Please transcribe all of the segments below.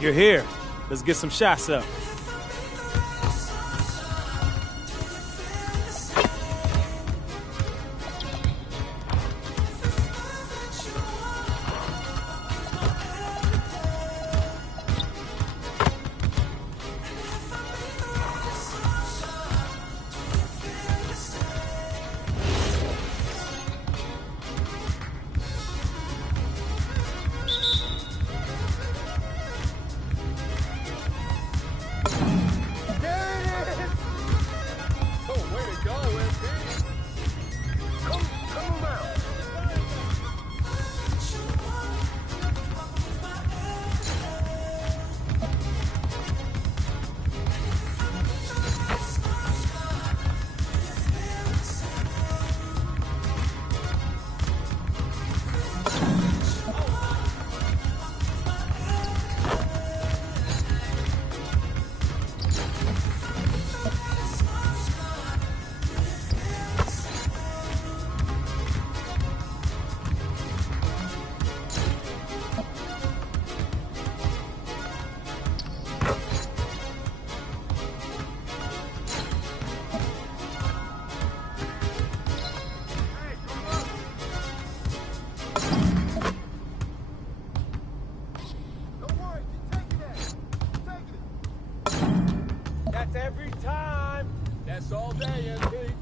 You're here. Let's get some shots up. That's every time. That's all day, MP.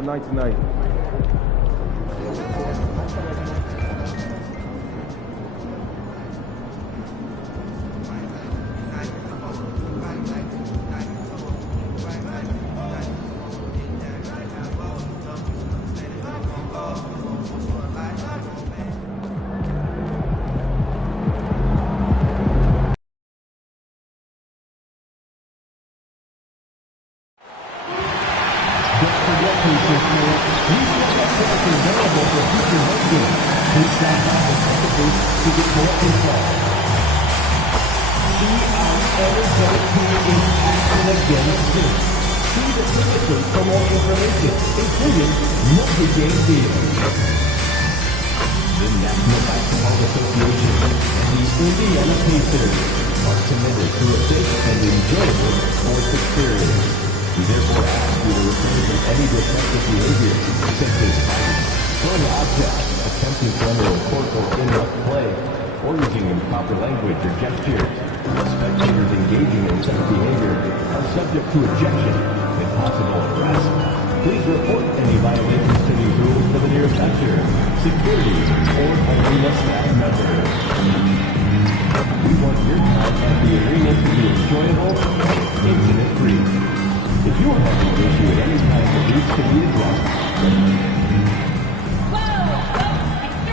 No night tonight.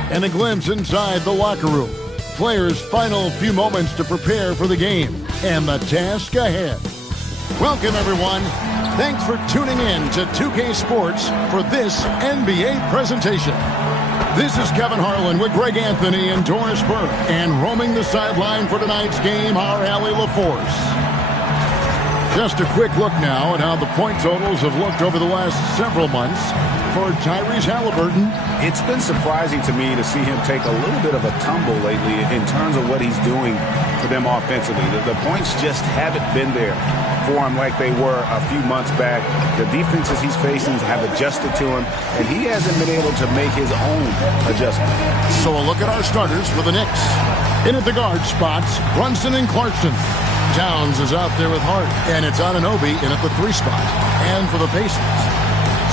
And a glimpse inside the locker room. Players' final few moments to prepare for the game and the task ahead. Welcome, everyone. Thanks for tuning in to 2K Sports for this NBA presentation. This is Kevin Harlan with Greg Anthony and Doris Burke. And roaming the sideline for tonight's game, our Allie LaForce. Just a quick look now at how the point totals have looked over the last several months for Tyrese Halliburton. It's been surprising to me to see him take a little bit of a tumble lately in terms of what he's doing for them offensively. The points just haven't been there for him like they were a few months back. The defenses he's facing have adjusted to him, and he hasn't been able to make his own adjustment. So a look at our starters for the Knicks. In at the guard spots, Brunson and Clarkson. Towns is out there with Hart, and it's Anunoby in at the 3 spot. And for the Pacers,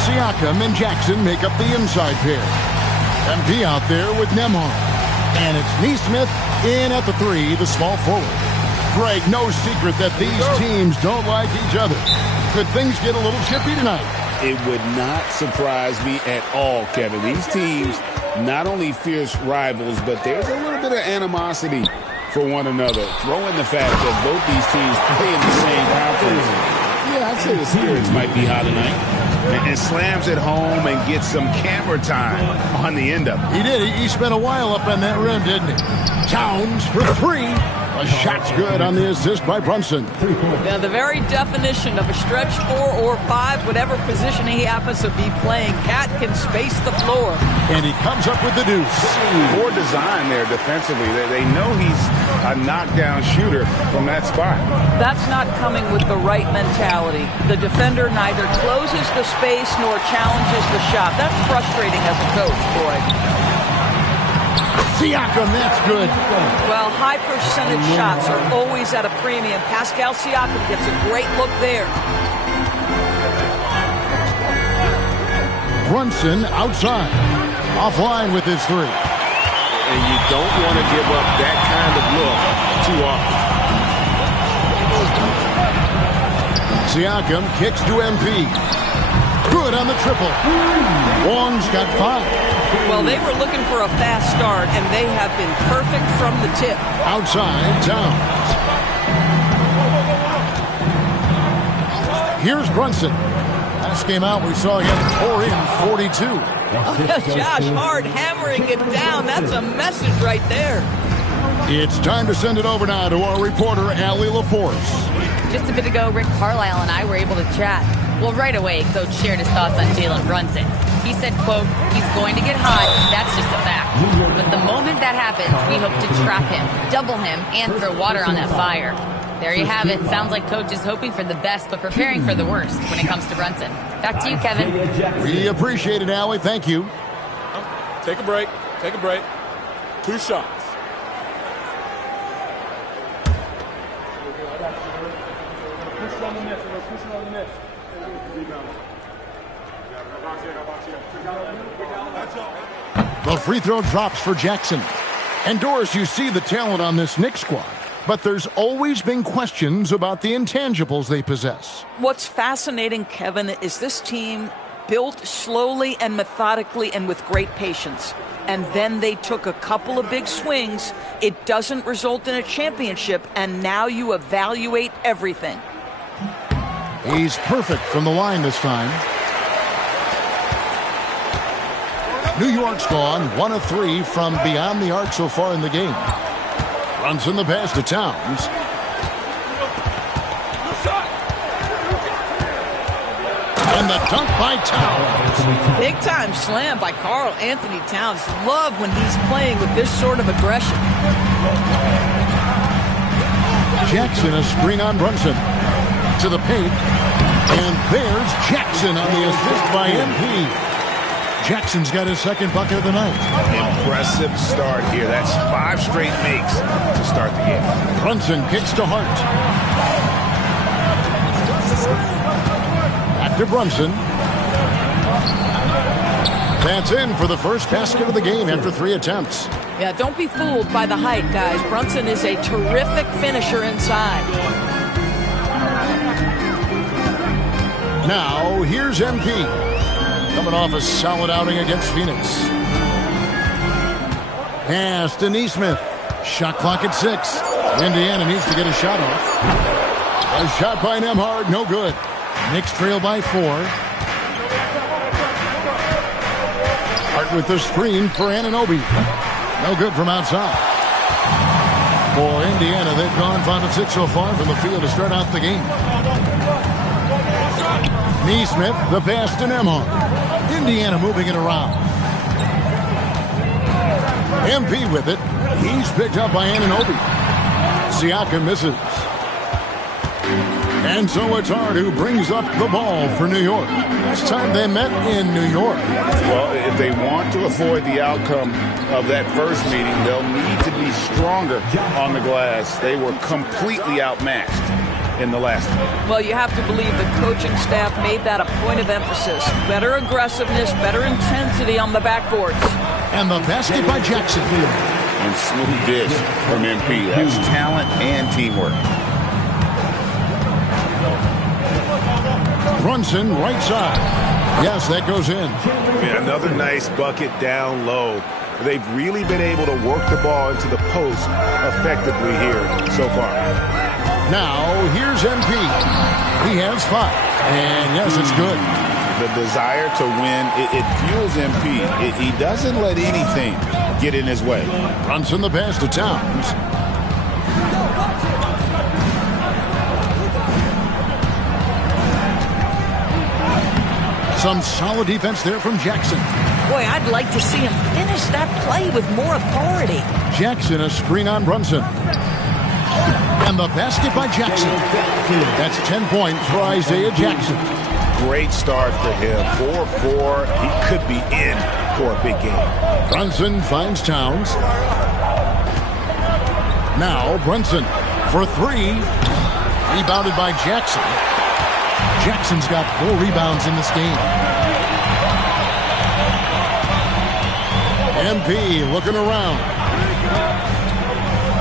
Siakam and Jackson make up the inside pair. MP out there with Nembhard. And it's Nesmith in at the 3, the small forward. Greg, no secret that these teams don't like each other. Could things get a little chippy tonight? It would not surprise me at all, Kevin. These teams, not only fierce rivals, but there's a little bit of animosity for one another. Throw in the fact that both these teams play in the same conference. Yeah, I'd say the spirits might be high tonight. And slams it home and gets some camera time on the end of it. He did. He spent a while up on that rim, didn't he? Towns for 3. A shot's good on the assist by Brunson. Now, the very definition of a stretch 4 or 5, whatever position he happens to be playing, Cat can space the floor. And he comes up with the deuce. Poor design there defensively. They know he's a knockdown shooter from that spot. That's not coming with the right mentality. The defender neither closes the space nor challenges the shot. That's frustrating as a coach, boy. Siakam, that's good. Well, high percentage shots are always at a premium. Pascal Siakam gets a great look there. Brunson outside. Offline with his 3. And you don't want to give up that kind of look too often. Siakam kicks to MP. Good on the triple. Wong's got 5. Well, they were looking for a fast start, and they have been perfect from the tip. Outside, Towns. Here's Brunson. Last game out, we saw him pour in 42. Josh Hart hammering it down. That's a message right there. It's time to send it over now to our reporter, Allie LaForce. Just a bit ago, Rick Carlisle and I were able to chat. Well, right away, Coach shared his thoughts on Jalen Brunson. He said, quote, he's going to get hot. That's just a fact. But the moment that happens, we hope to trap him, double him, and throw water on that fire. There you have it. Sounds like Coach is hoping for the best, but preparing for the worst when it comes to Brunson. Back to you, Kevin. We appreciate it, Allie. Thank you. Take a break. Take a break. 2 shots. Push on the net. Push on the net. Rebound. The free throw drops for Jackson. And Doris, you see the talent on this Knicks squad, but there's always been questions about the intangibles they possess. What's fascinating, Kevin, is this team built slowly and methodically and with great patience. And then they took a couple of big swings. It doesn't result in a championship, and now you evaluate everything. He's perfect from the line this time. New York's gone 1 of 3 from beyond the arc so far in the game. Brunson the pass to Towns. And the dunk by Towns. Big time slam by Karl Anthony Towns. Love when he's playing with this sort of aggression. Jackson a screen on Brunson. To the paint. And there's Jackson on the assist by MP. Jackson's got his second bucket of the night. Impressive start here. That's 5 straight makes to start the game. Brunson kicks to Hart. Back to Brunson. That's in for the first basket of the game after 3 attempts. Yeah, don't be fooled by the height, guys. Brunson is a terrific finisher inside. Now, here's MP. Coming off a solid outing against Phoenix. Pass to Neesmith. Shot clock at 6. Indiana needs to get a shot off. A shot by Nembhard, no good. Knicks trail by 4. Hart with the screen for Anunoby. No good from outside. For Indiana, they've gone 5 of 6 so far from the field to start out the game. Neesmith, the pass to Nembhard. Indiana moving it around. MP with it. He's picked up by Anunoby. Siakam misses. And so it's Hart who brings up the ball for New York. Last time they met in New York. Well, if they want to avoid the outcome of that first meeting, they'll need to be stronger on the glass. They were completely outmatched in the last one. Well, you have to believe the coaching staff made that a point of emphasis. Better aggressiveness, better intensity on the backboards. And the basket by Jackson. And smooth dish from MP. That's talent and teamwork. Brunson, right side. Yes, that goes in. Yeah, another nice bucket down low. They've really been able to work the ball into the post effectively here so far. Now, here's MP. He has 5. And yes, it's good. The desire to win, it fuels MP. He doesn't let anything get in his way. Brunson the pass to Towns. Some solid defense there from Jackson. Boy, I'd like to see him finish that play with more authority. Jackson a screen on Brunson. And the basket by Jackson. That's 10 points for Isaiah Jackson. Great start for him. 4-4. He could be in for a big game. Brunson finds Towns. Now Brunson for 3. Rebounded by Jackson. Jackson's got 4 rebounds in this game. MP looking around.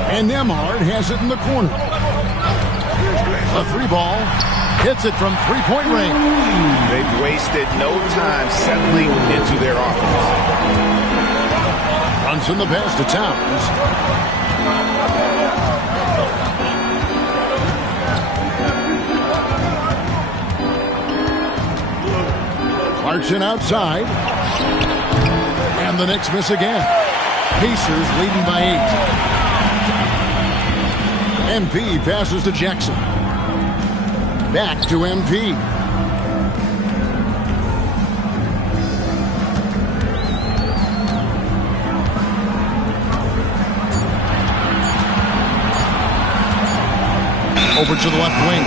And Nembhard has it in the corner. A 3 ball. Hits it from 3-point range. They've wasted no time settling into their offense. Brunson the pass to Towns. Clarkson outside. And the Knicks miss again. Pacers leading by 8. MP passes to Jackson. Back to MP. Over to the left wing.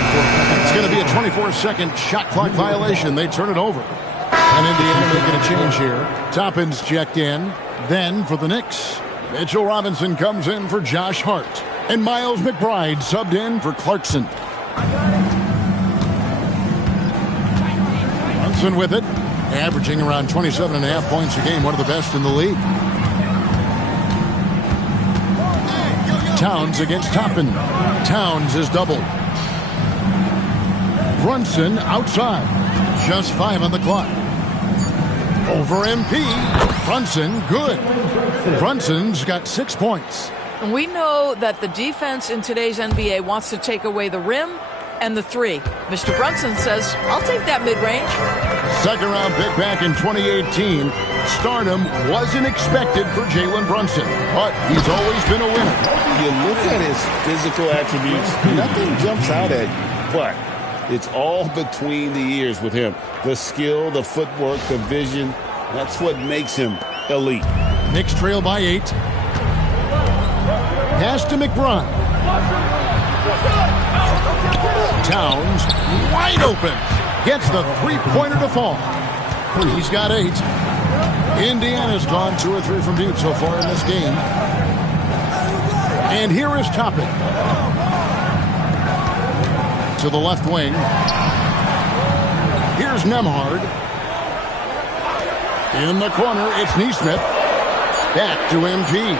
It's going to be a 24-second shot clock violation. They turn it over. And Indiana making a change here. Toppin's checked in. Then for the Knicks, Mitchell Robinson comes in for Josh Hart. And Miles McBride subbed in for Clarkson. Brunson with it. averaging around 27.5 points a game, one of the best in the league. Towns against Toppin. Towns is doubled. Brunson outside. Just 5 on the clock. Over MP. Brunson, good. Brunson's got 6 points. We know that the defense in today's NBA wants to take away the rim and the three. Mr. Brunson says, I'll take that mid-range. Second round pick back in 2018. Stardom wasn't expected for Jalen Brunson, but he's always been a winner. You look at his physical attributes, nothing jumps out at you, but it's all between the ears with him. The skill, the footwork, the vision, that's what makes him elite. Knicks trail by 8. Pass to McBride. Towns wide open. Gets the three-pointer to fall. He's got 8. Indiana's gone 2 or 3 from deep so far in this game. And here is Toppin. To the left wing. Here's Nembhard. In the corner, it's Neesmith. Back to MP.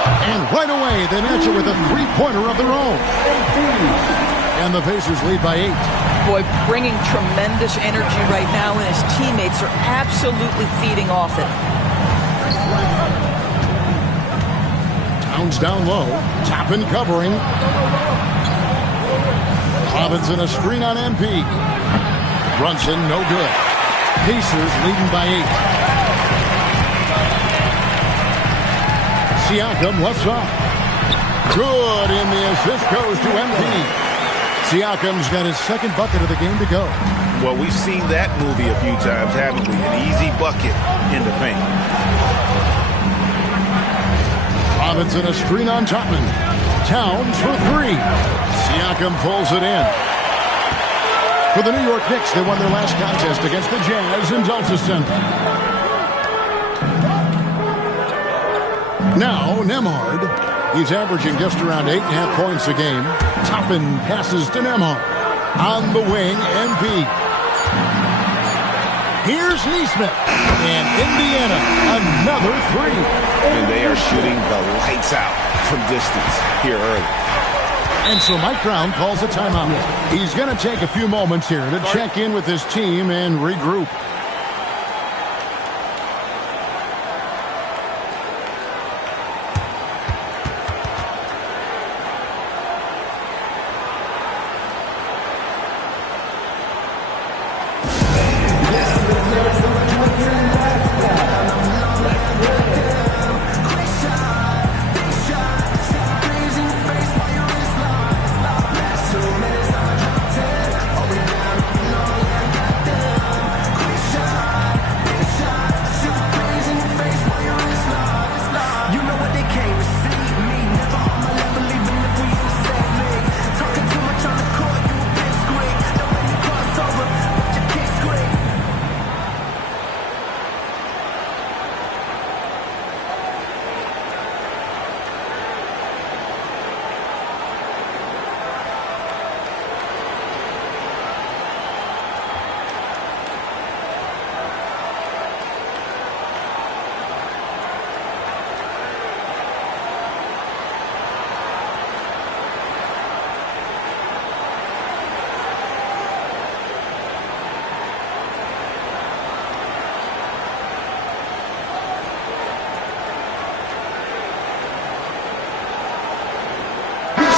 And right away, they match it with a three-pointer of their own. And the Pacers lead by 8. Boy, bringing tremendous energy right now, and his teammates are absolutely feeding off it. Towns down low. Toppin covering. Robinson a screen on MP. Brunson no good. Pacers leading by 8. Siakam left side. Good, and the assist goes to MP. Siakam's got his second bucket of the game to go. Well, we've seen that movie a few times, haven't we? An easy bucket in the paint. Robinson a screen on Toppin. Towns for 3. Siakam pulls it in. For the New York Knicks, they won their last contest against the Jazz in Delta Center. Now, Nembhard. He's averaging just around 8.5 points a game. Toppin passes to Nembhard. On the wing, MP. Here's Neesmith. And Indiana, another 3. And they are shooting the lights out from distance here early. And so Mike Brown calls a timeout. He's going to take a few moments here to check in with his team and regroup.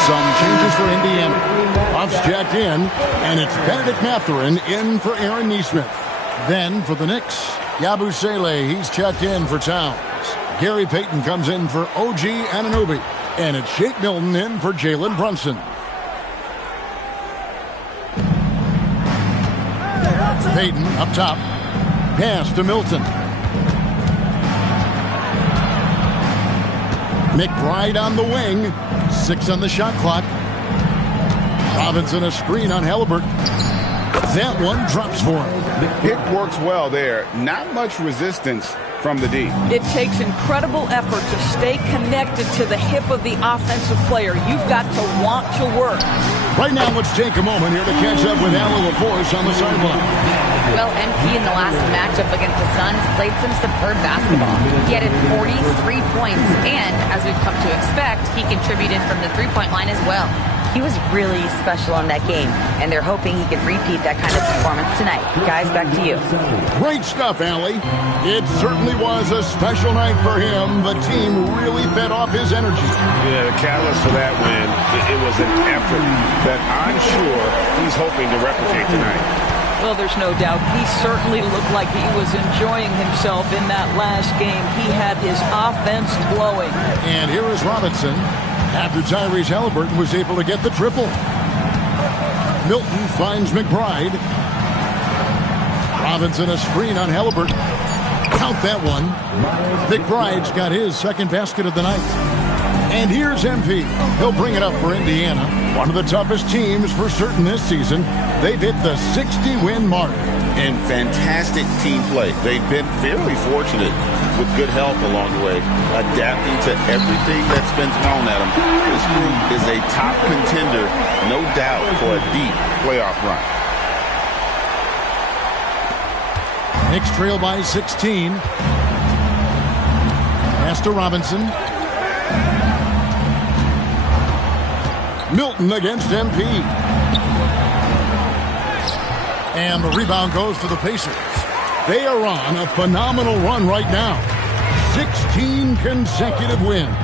Some changes for Indiana. Buffs jacked in, and it's Benedict Mathurin in for Aaron Neesmith. Then for the Knicks, Yabusele, he's checked in for Towns. Gary Payton comes in for OG Anunoby, and it's Shake Milton in for Jalen Brunson. Payton up top. Pass to Milton. McBride on the wing. 6 on the shot clock. Robinson a screen on Halliburton. That one drops for him. The pick works well there. Not much resistance from the D. It takes incredible effort to stay connected to the hip of the offensive player. You've got to want to work. Right now, let's take a moment here to catch up with Alan LaForce on the sideline. Well, MP in the last matchup against the Suns played some superb basketball. He added 43 points, and as we've come to expect, he contributed from the three-point line as well. He was really special in that game, and they're hoping he can repeat that kind of performance tonight. Guys, back to you. Great stuff, Allie. It certainly was a special night for him. The team really fed off his energy. Yeah, the catalyst for that win, it was an effort that I'm sure he's hoping to replicate tonight. Well, there's no doubt. He certainly looked like he was enjoying himself in that last game. He had his offense flowing. And here is Robinson after Tyrese Halliburton was able to get the triple. Milton finds McBride. Robinson a screen on Halliburton. Count that one. McBride's got his second basket of the night. And here's MP. He'll bring it up for Indiana. One of the toughest teams for certain this season. They've hit the 60-win mark. And fantastic team play. They've been fairly fortunate with good help along the way, adapting to everything that's been thrown at them. This group is a top contender, no doubt, for a deep playoff run. Knicks trail by 16. Pass to Robinson. Milton against MP. And the rebound goes to the Pacers. They are on a phenomenal run right now. 16 consecutive wins.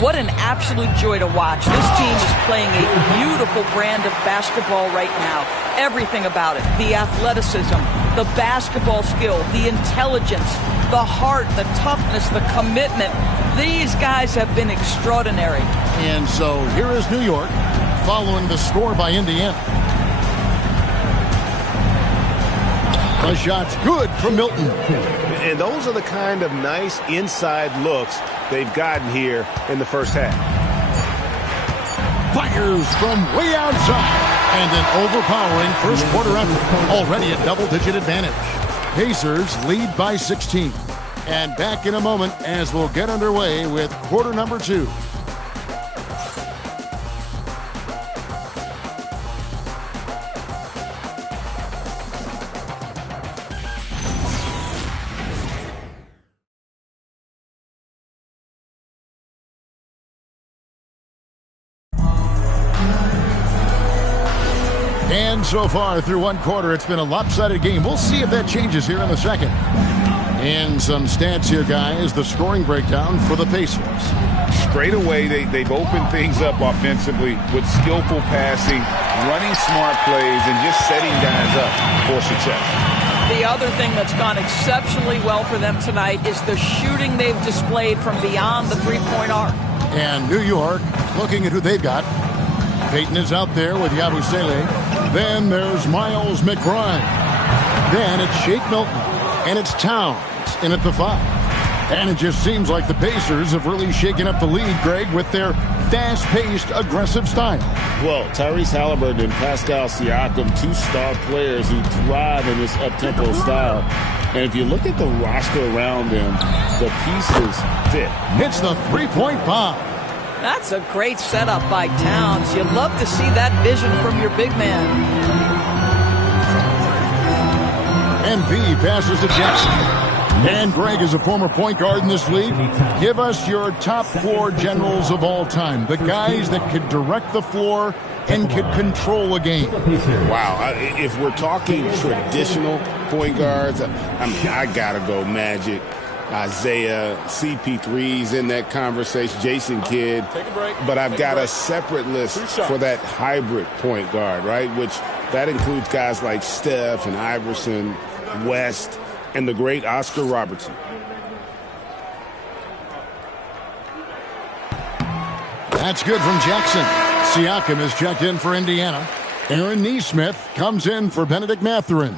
What an absolute joy to watch. This team is playing a beautiful brand of basketball right now. Everything about it. The athleticism, the basketball skill, the intelligence, the heart, the toughness, the commitment. These guys have been extraordinary. And so here is New York following the score by Indiana. The shot's good from Milton. And those are the kind of nice inside looks they've gotten here in the first half. Fires from way outside. And an overpowering first quarter effort. Already a double-digit advantage. Pacers lead by 16. And back in a moment as we'll get underway with quarter number 2. And so far through one quarter, it's been a lopsided game. We'll see if that changes here in the second. And some stats here, guys. The scoring breakdown for the Pacers. Straight away, they've opened things up offensively with skillful passing, running smart plays, and just setting guys up for success. The other thing that's gone exceptionally well for them tonight is the shooting they've displayed from beyond the three-point arc. And New York, looking at who they've got. Payton is out there with Yabusele. Then there's Miles McBride. Then it's Shake Milton. And it's Towns in at the 5. And it just seems like the Pacers have really shaken up the league, Greg, with their fast-paced, aggressive style. Well, Tyrese Halliburton and Pascal Siakam, two star players who thrive in this up-tempo style. And if you look at the roster around them, the pieces fit. Hits the three-point bomb. That's a great setup by Towns. You'd love to see that vision from your big man. MP passes to Jackson. And Greg is a former point guard in this league. Give us your top 4 generals of all time. The guys that could direct the floor and could control a game. Wow. If we're talking traditional point guards, I got to go Magic. Isaiah, CP3's in that conversation, Jason Kidd. But I've got a separate list for that hybrid point guard, right? Which that includes guys like Steph and Iverson, West, and the great Oscar Robertson. That's good from Jackson. Siakam is checked in for Indiana. Aaron Nesmith comes in for Benedict Mathurin.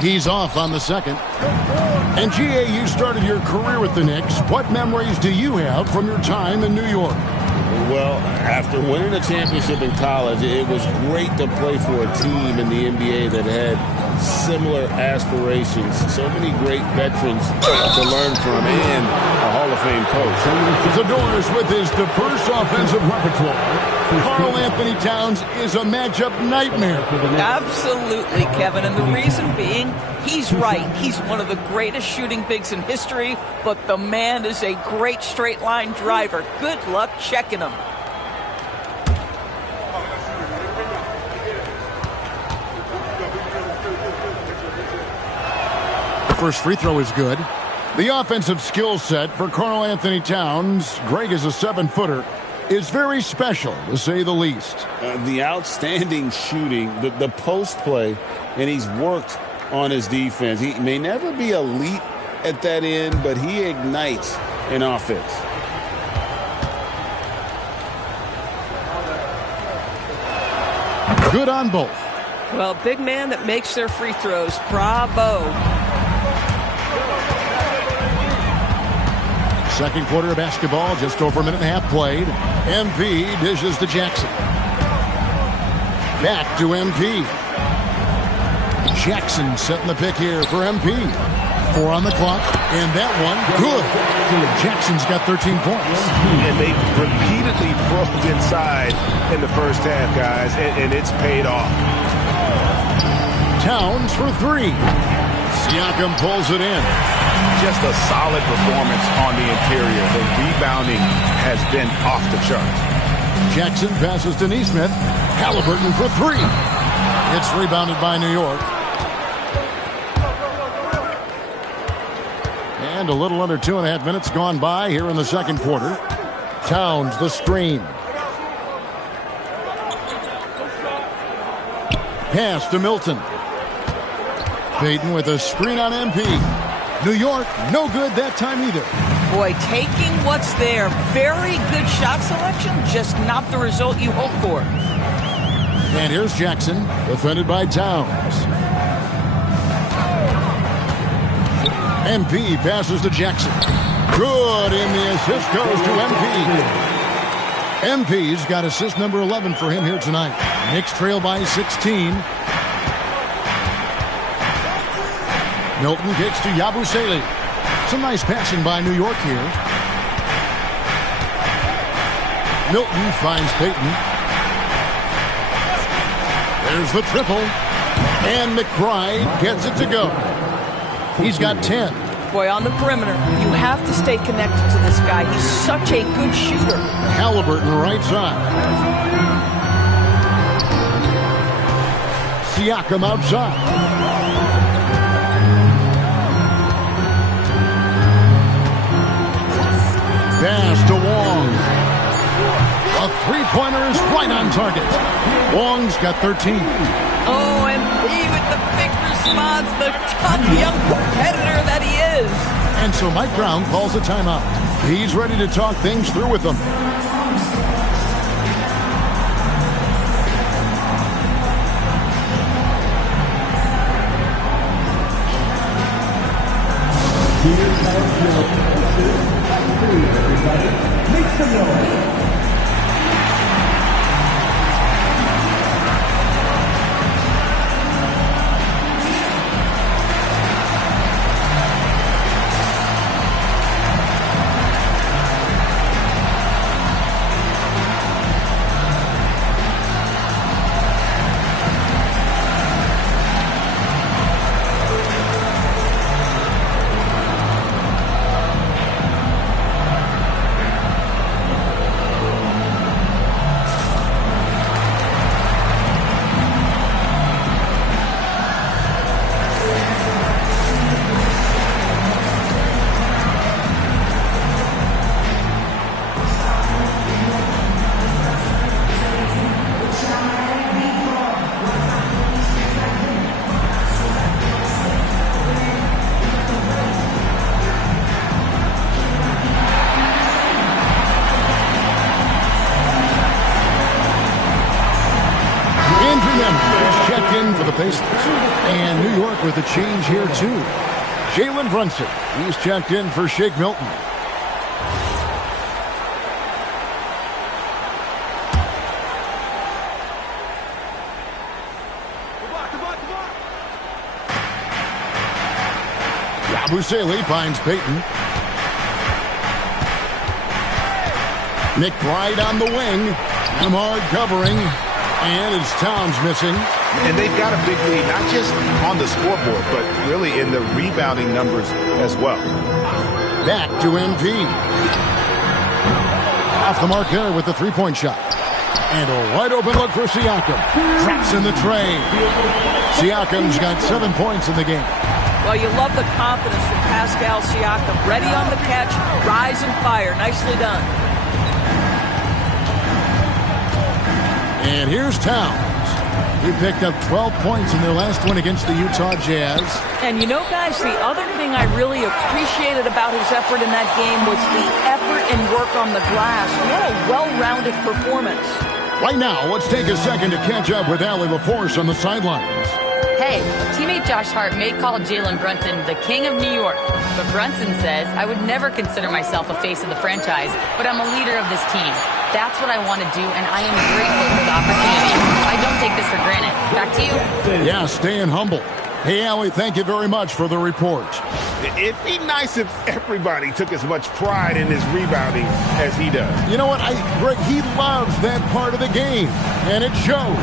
He's off on the second. And G.A., you started your career with the Knicks. What memories do you have from your time in New York? Well, after winning a championship in college, it was great to play for a team in the NBA that had similar aspirations. So many great veterans to learn from, and a Hall of Fame coach. The Doors with his diverse offensive repertoire. Karl Anthony Towns is a matchup nightmare. Absolutely, Kevin. And the reason being, he's right. He's one of the greatest shooting bigs in history, but the man is a great straight line driver. Good luck checking him. The first free throw is good. The offensive skill set for Karl Anthony Towns, Greg is a 7-footer, is very special, to say the least. The outstanding shooting, the post play, and he's worked on his defense. He may never be elite at that end, but he ignites an offense. Good on both. Well, big man that makes their free throws. Bravo. Second quarter of basketball, just over a minute and a half played. MP dishes to Jackson. Back to MP. Jackson setting the pick here for MP. 4 on the clock, and that one, good. Jackson's got 13 points. And they repeatedly probed inside in the first half, guys, and it's paid off. Towns for 3. Siakam pulls it in. Just a solid performance on the interior. The rebounding has been off the charts. Jackson passes to Nesmith. Halliburton for 3. It's rebounded by New York. And a little under 2.5 minutes gone by here in the second quarter. Towns the screen. Pass to Milton. Payton with a screen on MP. New York, no good that time either. Boy, taking what's there. Very good shot selection, just not the result you hope for. And here's Jackson, defended by Towns. MP passes to Jackson. Good, and the assist goes to MP. MP's got assist number 11 for him here tonight. Knicks trail by 16. Milton kicks to Yabusele. Some nice passing by New York here. Milton finds Payton. There's the triple. And McBride gets it to go. He's got 10. Boy, on the perimeter, you have to stay connected to this guy. He's such a good shooter. Halliburton right side. Siakam outside. Pass to Wong. A three-pointer is right on target. Wong's got 13. Oh, and he with the big response, the tough young competitor that he is. And so Mike Brown calls a timeout. He's ready to talk things through with them. Make some noise. Pacers. And New York with a change here, too. Jalen Brunson, he's checked in for Shake Milton. Busele finds Peyton. McBride on the wing. Ahmad covering. And it's Towns missing. And they've got a big lead, not just on the scoreboard, but really in the rebounding numbers as well. Back to MP. Off the mark there with the three-point shot. And a wide open look for Siakam. Drops in the tray. Siakam's got 7 points in the game. Well, you love the confidence from Pascal Siakam. Ready on the catch, rise and fire. Nicely done. And here's Towns. He picked up 12 points in their last win against the Utah Jazz. And you know, guys, the other thing I really appreciated about his effort in that game was the effort and work on the glass. What a well-rounded performance. Right now, let's take a second to catch up with Allie LaForce on the sidelines. Hey, teammate Josh Hart may call Jalen Brunson the king of New York, but Brunson says, I would never consider myself a face of the franchise, but I'm a leader of this team. That's what I want to do, and I am grateful for the opportunity. I don't take this for granted. Back to you. Yeah, staying humble. Hey, Allie, thank you very much for the report. It'd be nice if everybody took as much pride in his rebounding as he does. You know what? Greg, he loves that part of the game, and it shows.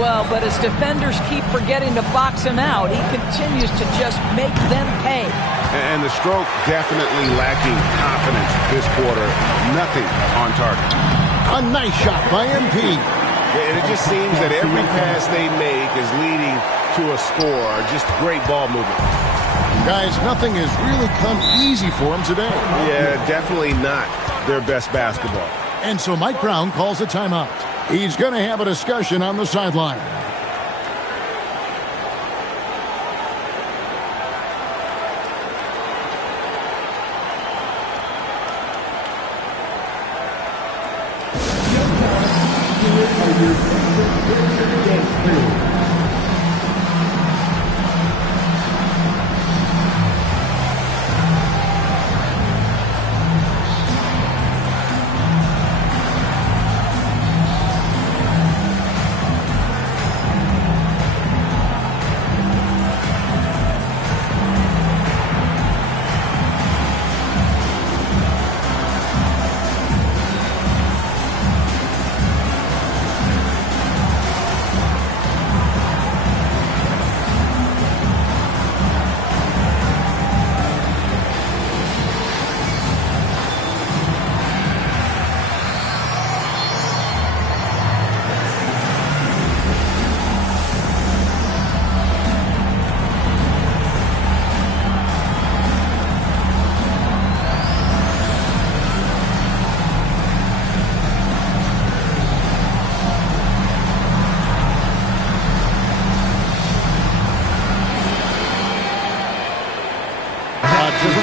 Well, but as defenders keep forgetting to box him out, he continues to just make them pay. And the stroke definitely lacking confidence this quarter. Nothing on target. A nice shot by MP. And it just seems that every pass they make is leading to a score. Just great ball movement. Guys, nothing has really come easy for them today. Yeah, definitely not their best basketball. And so Mike Brown calls a timeout. He's going to have a discussion on the sideline.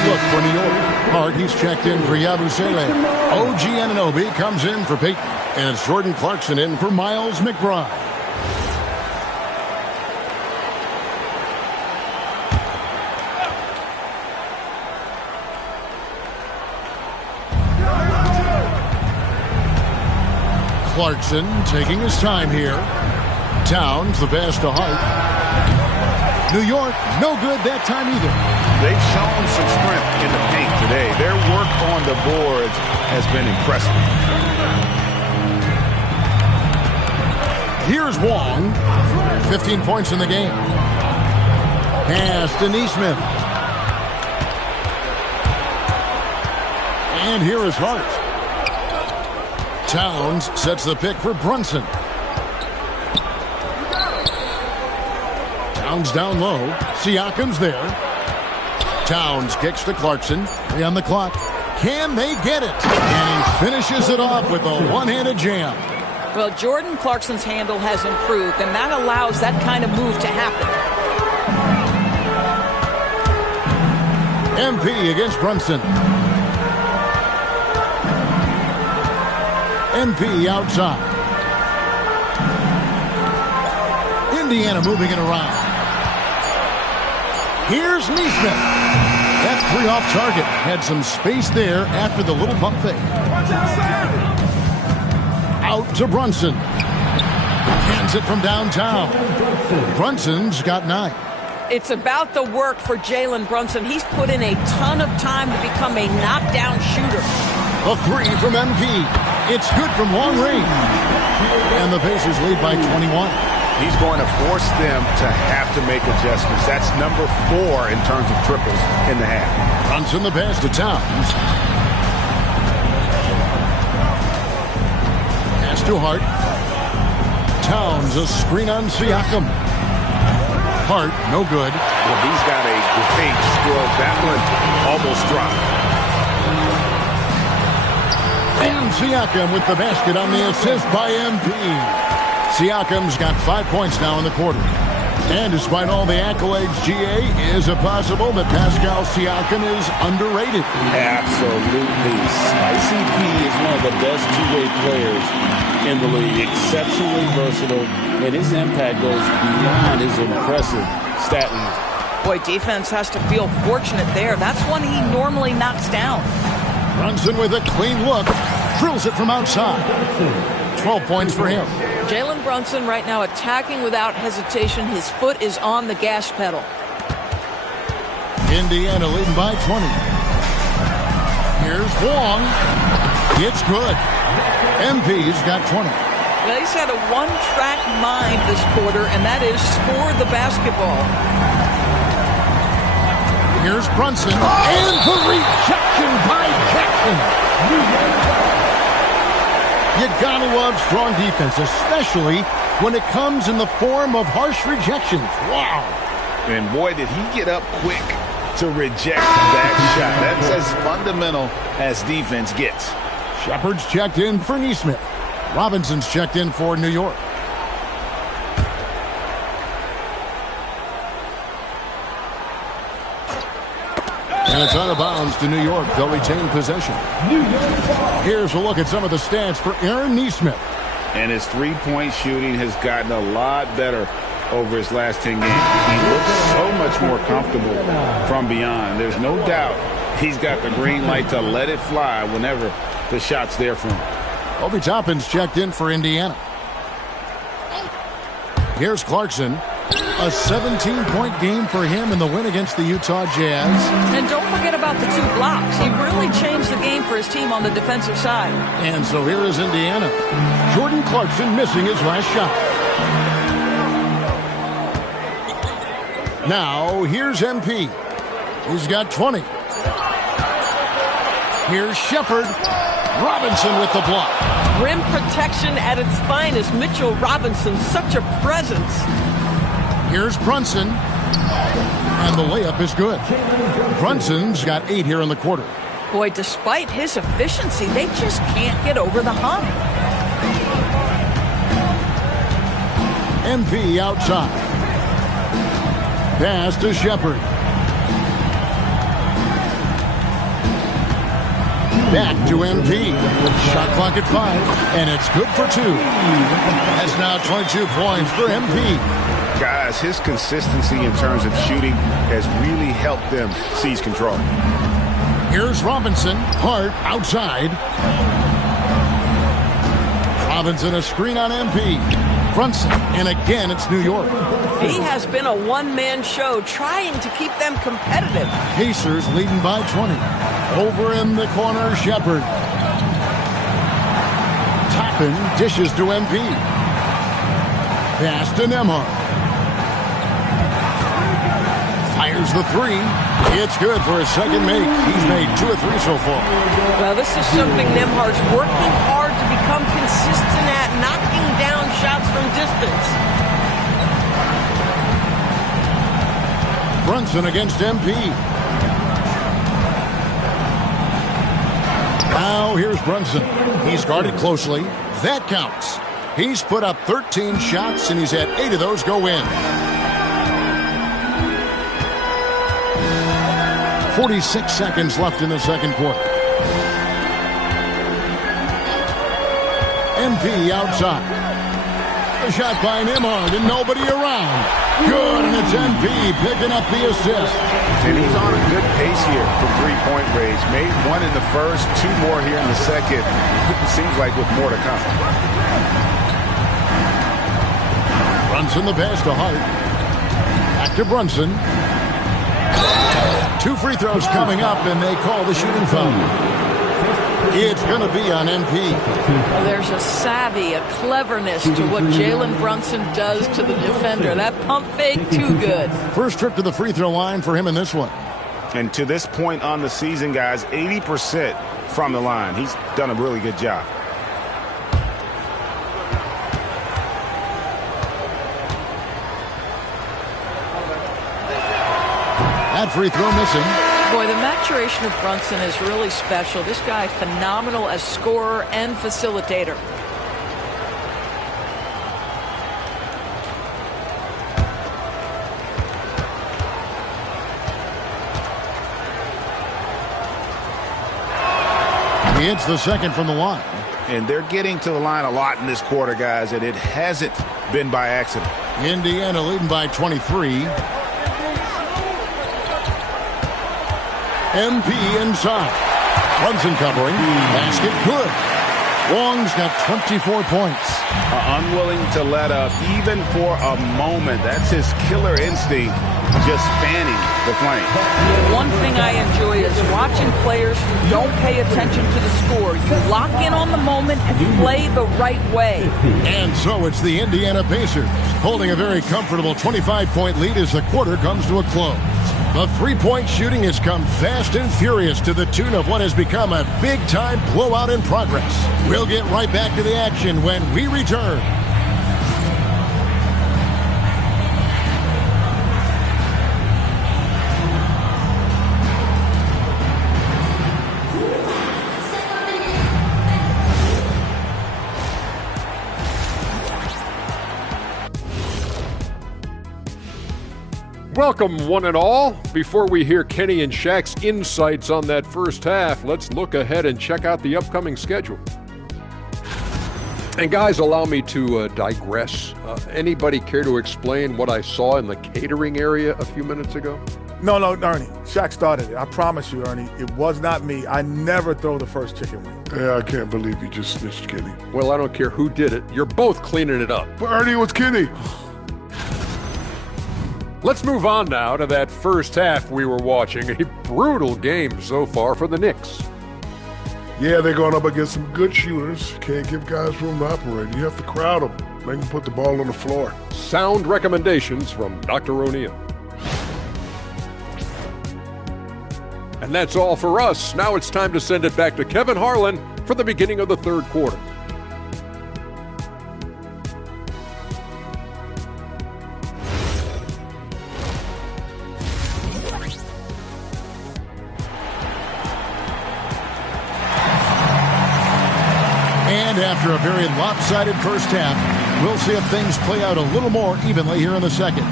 Look for New York. Hart, he's checked in for Yabusele. OG Anunoby comes in for Peyton. And it's Jordan Clarkson in for Miles McBride. Clarkson taking his time here. Towns, the pass to Hart. New York, no good that time either. They've shown some strength in the paint today. Their work on the boards has been impressive. Here's Wong. 15 points in the game. Pass to Neesmith. And here is Hart. Towns sets the pick for Brunson. Towns down low. Siakam's there. Towns kicks to Clarkson. 3 on the clock. Can they get it? And he finishes it off with a one-handed jam. Well, Jordan Clarkson's handle has improved, and that allows that kind of move to happen. MP against Brunson. MP outside. Indiana moving it around. Here's Neesmith. That three off target. Had some space there after the little pump fake. Out to Brunson. Cans it from downtown. Brunson's got 9. It's about the work for Jalen Brunson. He's put in a ton of time to become a knockdown shooter. A three from MP. It's good from long range. And the Pacers lead by 21. He's going to force them to have to make adjustments. That's number 4 in terms of triples in the half. Brunson the pass to Towns. Pass to Hart. Towns a screen on Siakam. Hart, no good. Well, he's got a great stroke. That one almost dropped. And Siakam with the basket on the assist by MP. Siakam's got 5 points now in the quarter. And despite all the accolades, GA, is it possible that Pascal Siakam is underrated? Absolutely. Spicy P is one of the best two-way players in the league. Exceptionally versatile, and his impact goes beyond his impressive stat line. Boy, defense has to feel fortunate there. That's one he normally knocks down. Brunson with a clean look. Drills it from outside. 12 points for him. Jalen Brunson right now attacking without hesitation. His foot is on the gas pedal. Indiana leading by 20. Here's Wong. It's good. MP's got 20. Well, he's had a one-track mind this quarter, and that is score the basketball. Here's Brunson. And the rejection by Jackson. You gotta love strong defense, especially when it comes in the form of harsh rejections. Wow. And boy, did he get up quick to reject that shot. That's as fundamental as defense gets. Shepard's checked in for Neesmith. Robinson's checked in for New York. And it's out of bounds to New York. They'll retain possession. Here's a look at some of the stats for Aaron Neesmith. And his three-point shooting has gotten a lot better over his last 10 games. He looks so much more comfortable from beyond. There's no doubt he's got the green light to let it fly whenever the shot's there for him. Obi Toppin's checked in for Indiana. Here's Clarkson. A 17-point game for him in the win against the Utah Jazz. And don't forget about the 2 blocks. He really changed the game for his team on the defensive side. And so here is Indiana. Jordan Clarkson missing his last shot. Now, here's MP. He's got 20. Here's Shepard. Robinson with the block. Rim protection at its finest. Mitchell Robinson, such a presence. Here's Brunson. And the layup is good. Brunson's got 8 here in the quarter. Boy, despite his efficiency, they just can't get over the hump. MP outside. Pass to Shepard. Back to MP. Shot clock at 5, and it's good for 2. That's now 22 points for MP. Guys, his consistency in terms of shooting has really helped them seize control. Here's Robinson. Hart outside. Robinson a screen on MP. Brunson, and again it's New York. He has been a one-man show trying to keep them competitive. Pacers leading by 20. Over in the corner, Shepard. Toppin dishes to MP. Pass to Nembhard. Fires the 3. It's good for his second make. He's made 2 of 3 so far. Well, this is something Nembhard's working hard to become consistent at, knocking down shots from distance. Brunson against MP. Now here's Brunson. He's guarded closely. That counts. He's put up 13 shots, and he's had 8 of those go in. 46 seconds left in the second quarter. MP outside. A shot by Nimhard and nobody around. Good, and it's MP picking up the assist. And he's on a good pace here from three-point range. Made one in the first, two more here in the second. Seems like with more to come. Brunson the pass to Hart. Back to Brunson. 2 free throws coming up, and they call the shooting foul. It's going to be on MP. Well, there's a savvy, a cleverness to what Jalen Brunson does to the defender. That pump fake, too good. First trip to the free throw line for him in this one. And to this point on the season, guys, 80% from the line. He's done a really good job. That free throw missing. Boy, the maturation of Brunson is really special. This guy, phenomenal as scorer and facilitator. He hits the second from the line. And they're getting to the line a lot in this quarter, guys, and it hasn't been by accident. Indiana leading by 23. MP inside. Brunson covering. Basket good. Wong's got 24 points. Unwilling to let up even for a moment. That's his killer instinct, just fanning the flame. One thing I enjoy is watching players who don't pay attention to the score. You lock in on the moment and play the right way. And so it's the Indiana Pacers holding a very comfortable 25-point lead as the quarter comes to a close. The three-point shooting has come fast and furious to the tune of what has become a big-time blowout in progress. We'll get right back to the action when we return. Welcome, one and all. Before we hear Kenny and Shaq's insights on that first half, let's look ahead and check out the upcoming schedule. And guys, allow me to digress. Anybody care to explain what I saw in the catering area a few minutes ago? No, Ernie. Shaq started it. I promise you, Ernie. It was not me. I never throw the first chicken wing. Yeah, I can't believe you just snitched Kenny. Well, I don't care who did it. You're both cleaning it up. But Ernie, it was Kenny. Let's move on now to that first half we were watching. A brutal game so far for the Knicks. Yeah, they're going up against some good shooters. Can't give guys room to operate. You have to crowd them. Make them put the ball on the floor. Sound recommendations from Dr. O'Neill. And that's all for us. Now it's time to send it back to Kevin Harlan for the beginning of the third quarter. After a very lopsided first half, we'll see if things play out a little more evenly here in the second.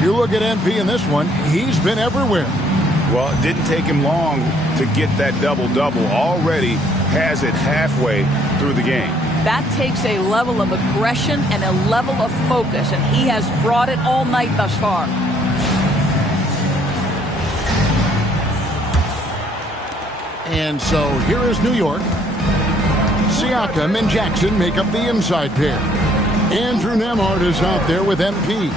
You look at MP in this one, he's been everywhere. Well, it didn't take him long to get that double-double. Already has it halfway through the game. That takes a level of aggression and a level of focus, and he has brought it all night thus far. And so here is New York. Siakam and Jackson make up the inside pair. Andrew Nemhard is out there with MP.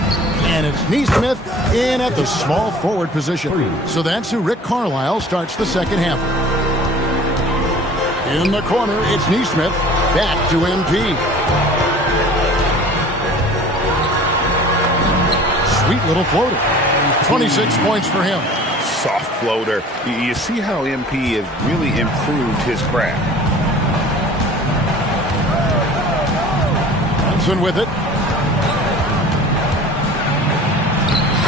And it's Neesmith in at the small forward position. So that's who Rick Carlisle starts the second half. In the corner, it's Neesmith. Back to MP. Sweet little floater. 26 points for him. Soft floater. You see how MP has really improved his craft. With it.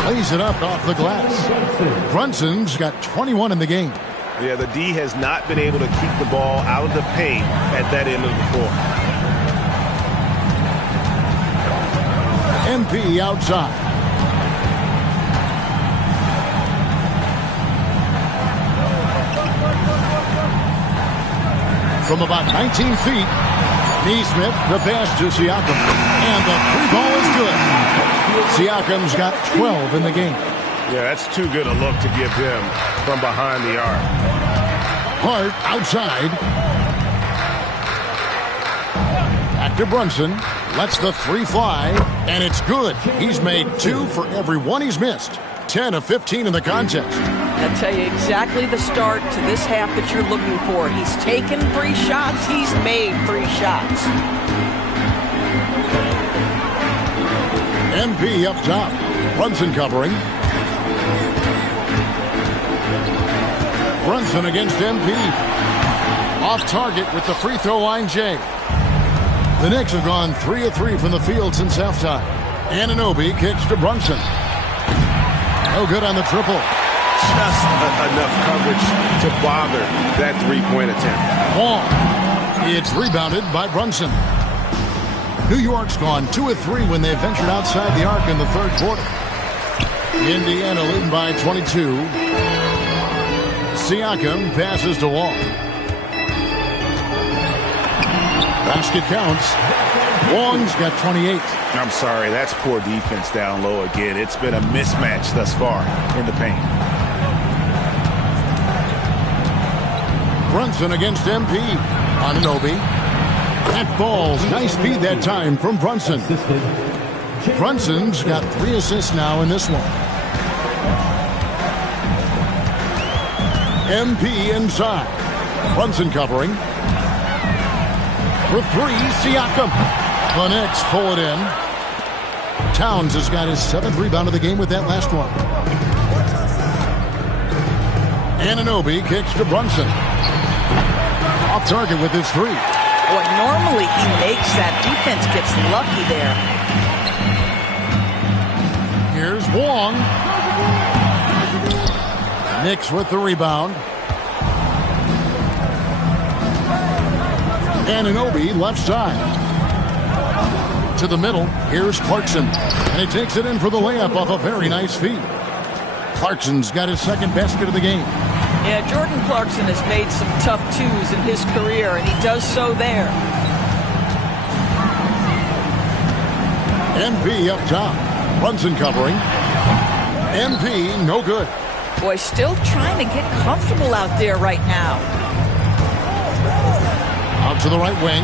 Lays it up off the glass. Brunson's got 21 in the game. Yeah, the D has not been able to keep the ball out of the paint at that end of the floor. MP outside. From about 19 feet, Neesmith, the pass to Siakam. And the three ball is good. Siakam's got 12 in the game. Yeah, that's too good a look to give him from behind the arc. Hart outside. Back to Brunson. Lets the three fly. And it's good. He's made 2 for every one he's missed. 10 of 15 in the contest. I'll tell you exactly the start to this half that you're looking for. He's taken 3 shots. He's made 3 shots. MP up top. Brunson covering. Brunson against MP. Off target with the free throw line, Jay. The Knicks have gone 3 of 3 from the field since halftime. Anunoby kicks to Brunson. No good on the triple. Just enough coverage to bother that three-point attempt. Long. It's rebounded by Brunson. New York's gone 2 of 3 when they ventured outside the arc in the third quarter. Indiana leading by 22. Siakam passes to Wall. Basket counts. Wong's got 28. I'm sorry, that's poor defense down low again. It's been a mismatch thus far in the paint. Brunson against MP. Anunoby. That falls. Nice feed that time from Brunson. Brunson's got 3 assists now in this one. MP inside. Brunson covering. For 3, Siakam. The Knicks pull it in. Towns has got his 7th rebound of the game with that last one. Anunoby kicks to Brunson. Off target with his 3. Boy, normally he makes that. Defense gets lucky there. Here's Wong. Knicks with the rebound. Anunoby left side. To the middle. Here's Clarkson. And he takes it in for the layup off a very nice feed. Clarkson's got his 2nd basket of the game. Yeah, Jordan Clarkson has made some tough 2s in his career, and he does so there. MP up top. Brunson covering. MP no good. Boy, still trying to get comfortable out there right now. Out to the right wing.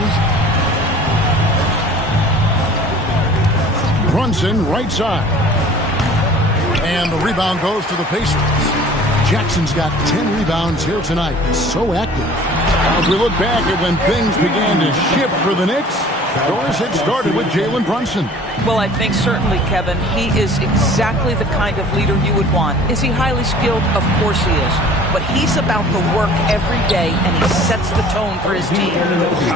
Brunson right side. And the rebound goes to the Pacers. Jackson's got 10 rebounds here tonight. So active. As we look back at when things began to shift for the Knicks, doors had started with Jalen Brunson. Well, I think certainly, Kevin, he is exactly the kind of leader you would want. Is he highly skilled? Of course he is. But he's about the work every day, and he sets the tone for his team.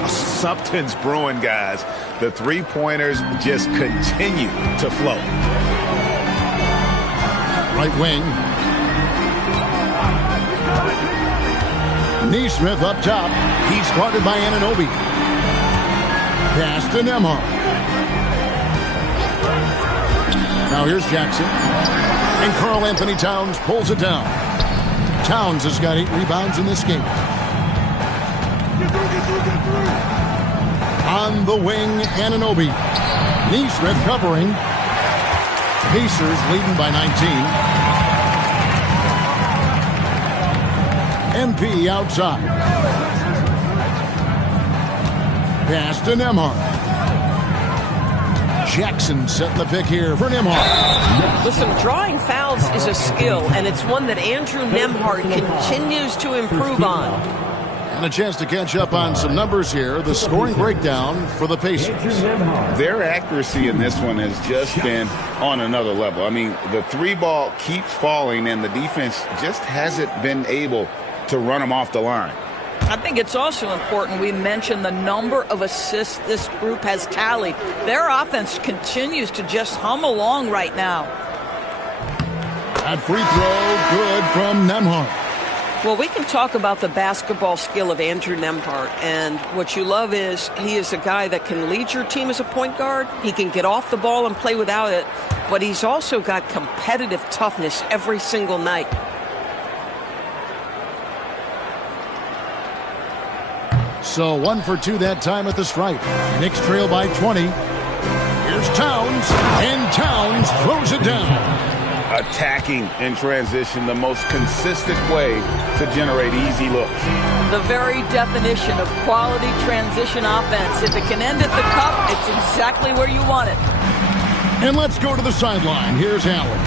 Something's brewing, guys. The three-pointers just continue to flow. Right wing. Neesmith up top. He's guarded by Anunoby. Pass to Nembhard. Now here's Jackson. And Karl Anthony Towns pulls it down. Towns has got 8 rebounds in this game. On the wing, Anunoby. Neesmith covering. Pacers leading by 19. MP outside. Pass to Nembhard. Jackson setting the pick here for Nembhard. Listen, drawing fouls is a skill, and it's one that Andrew Nembhard continues to improve on. And a chance to catch up on some numbers here. The scoring breakdown for the Pacers. Their accuracy in this one has just been on another level. I mean, the 3-ball keeps falling, and the defense just hasn't been able to run them off the line. I think it's also important we mention the number of assists this group has tallied. Their offense continues to just hum along right now. That free throw good from Nembhard. Well, we can talk about the basketball skill of Andrew Nembhard, and what you love is he is a guy that can lead your team as a point guard. He can get off the ball and play without it, but he's also got competitive toughness every single night. So 1 for 2 that time at the stripe. Knicks trail by 20. Here's Towns, and Towns throws it down. Attacking in transition, the most consistent way to generate easy looks. The very definition of quality transition offense. If it can end at the cup, it's exactly where you want it. And let's go to the sideline. Here's Allen.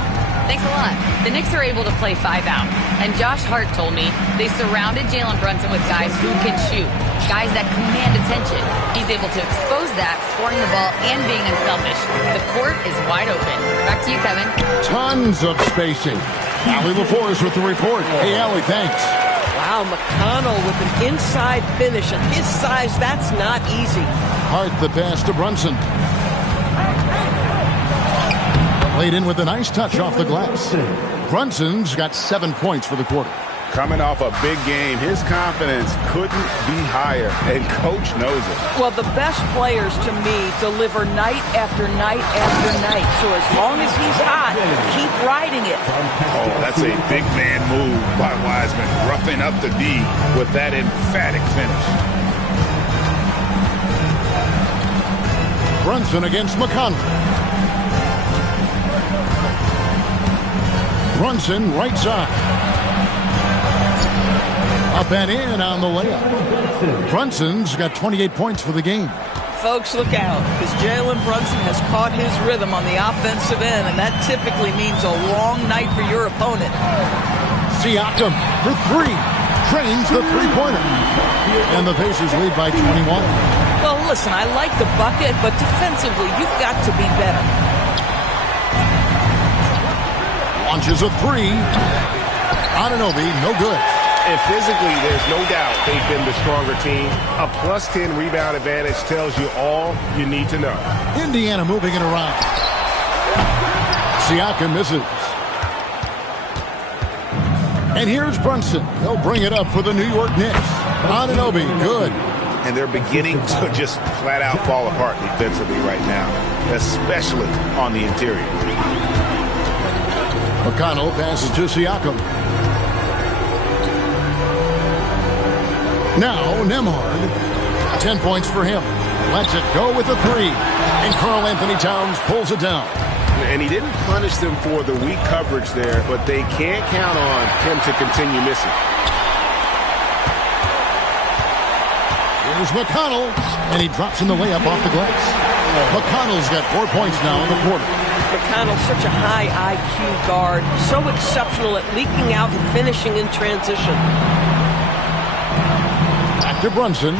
Thanks a lot. The Knicks are able to play 5 out. And Josh Hart told me they surrounded Jalen Brunson with guys who can shoot, guys that command attention. He's able to expose that, scoring the ball and being unselfish. The court is wide open. Back to you, Kevin. Tons of spacing. Allie LaForce with the report. Hey, Allie, thanks. Wow, McConnell with an inside finish. At his size, that's not easy. Hart the pass to Brunson. Laid in with a nice touch off the glass. Brunson's got 7 points for the quarter. Coming off a big game, his confidence couldn't be higher, and coach knows it. Well, the best players, to me, deliver night after night after night. So as long as he's hot, keep riding it. Oh, that's a big man move by Wiseman, roughing up the D with that emphatic finish. Brunson against McConnell. Brunson, right side. Up and in on the layup. Brunson's got 28 points for the game. Folks, look out, because Jalen Brunson has caught his rhythm on the offensive end, and that typically means a long night for your opponent. Siakam for 3. Trains the three-pointer. And the Pacers lead by 21. Well, listen, I like the bucket, but defensively, you've got to be better. Launches a 3. Anunoby, no good. And physically, there's no doubt they've been the stronger team. A +10 rebound advantage tells you all you need to know. Indiana moving it around. Siakam misses. And here's Brunson. He'll bring it up for the New York Knicks. Anunoby, good. And they're beginning to just flat out fall apart defensively right now, especially on the interior. McConnell passes to Siakam. Now, Nembhard. 10 points for him. Lets it go with a 3. And Karl Anthony Towns pulls it down. And he didn't punish them for the weak coverage there, but they can't count on him to continue missing. Here's McConnell. And he drops in the layup off the glass. McConnell's got 4 points now in the quarter. McConnell's such a high IQ guard, so exceptional at leaking out and finishing in transition. Back to Brunson.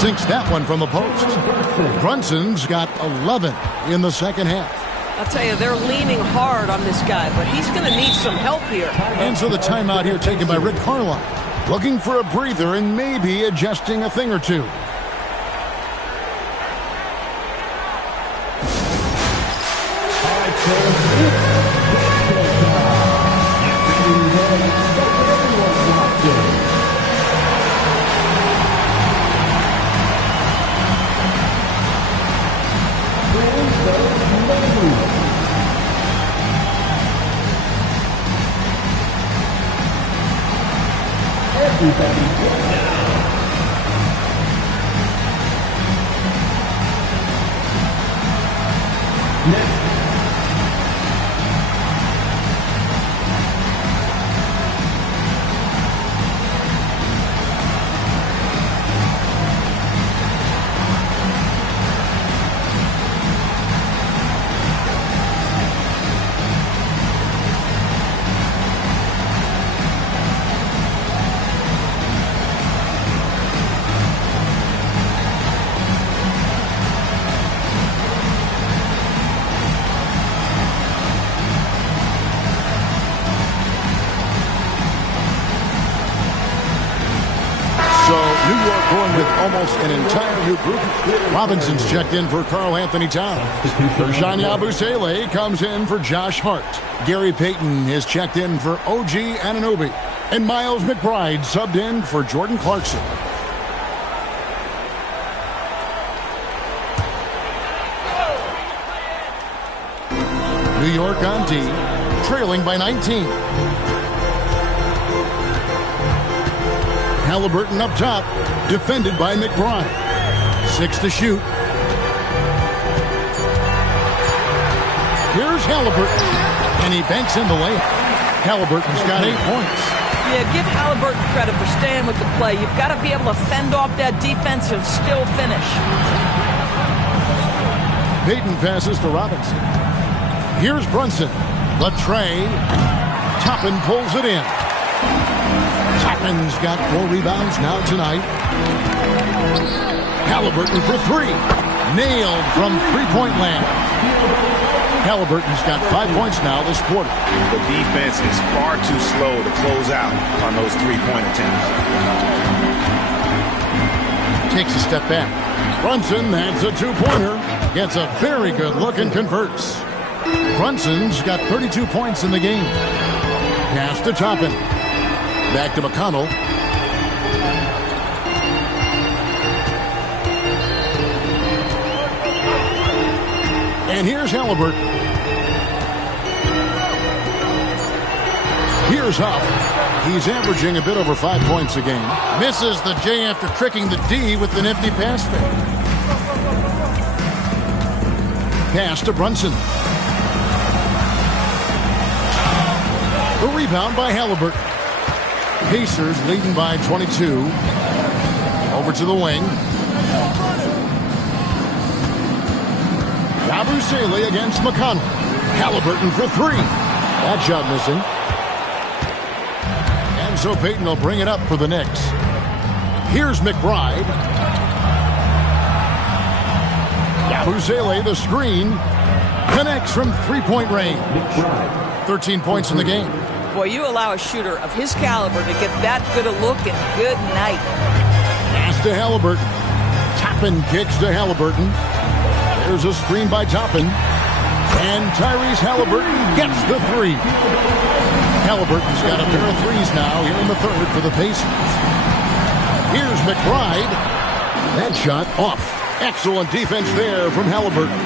Sinks that one from the post. Brunson's got 11 in the second half. I'll tell you, they're leaning hard on this guy, but he's going to need some help here. And so the timeout here taken by Rick Carlisle. Looking for a breather and maybe adjusting a thing or two. Going with almost an entire new group. Robinson's checked in for Karl Anthony Towns. Ersan Yabusele comes in for Josh Hart. Gary Payton is checked in for OG Anunoby. And Miles McBride subbed in for Jordan Clarkson. New York on D. trailing by 19. Halliburton up top, defended by McBride. 6 to shoot. Here's Halliburton, and he banks in the layup. Halliburton's got 8 points. Yeah, give Halliburton credit for staying with the play. You've got to be able to fend off that defense and still finish. Payton passes to Robinson. Here's Brunson. The tray. Toppin pulls it in. Toppin's got 4 rebounds now tonight. Halliburton for 3. Nailed from three-point land. Halliburton's got 5 points now this quarter. The defense is far too slow to close out on those three-point attempts. Takes a step back. Brunson adds a 2-pointer. Gets a very good look and converts. Brunson's got 32 points in the game. Pass to Toppin. Back to McConnell. And here's Halliburton. Here's Huff. He's averaging a bit over 5 points a game. Misses the J after tricking the D with an empty pass fake. Pass to Brunson. The rebound by Halliburton. Pacers leading by 22. Over to the wing. Yabusele against McConnell. Halliburton for 3. That shot missing. And so Payton will bring it up for the Knicks. Here's McBride. Yabusele the screen. Connects from three-point range. 13 points in the game. Boy, you allow a shooter of his caliber to get that good a look, and good night. Pass to Halliburton. Toppin kicks to Halliburton. There's a screen by Toppin. And Tyrese Halliburton gets the 3. Halliburton's got a pair of threes now here in the third for the Pacers. Here's McBride. That shot off. Excellent defense there from Halliburton.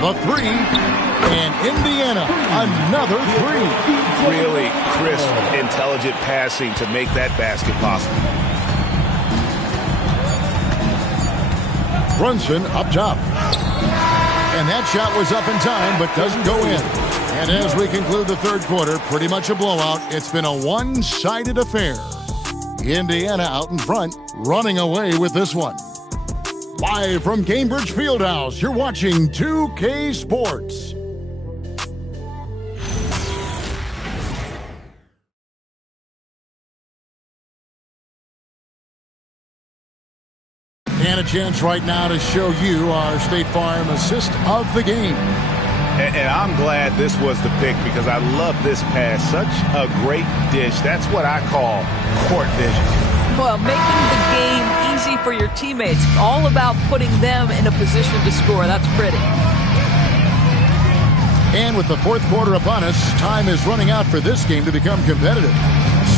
The 3. And Indiana, another 3. Really crisp, intelligent passing to make that basket possible. Brunson up top. And that shot was up in time, but doesn't go in. And as we conclude the third quarter, pretty much a blowout. It's been a one-sided affair. Indiana out in front, running away with this one. Live from Cambridge Fieldhouse, you're watching 2K Sports. And a chance right now to show you our State Farm assist of the game. And I'm glad this was the pick because I love this pass. Such a great dish. That's what I call court vision. Well, making the game easy for your teammates. All about putting them in a position to score. That's pretty. And with the fourth quarter upon us, time is running out for this game to become competitive.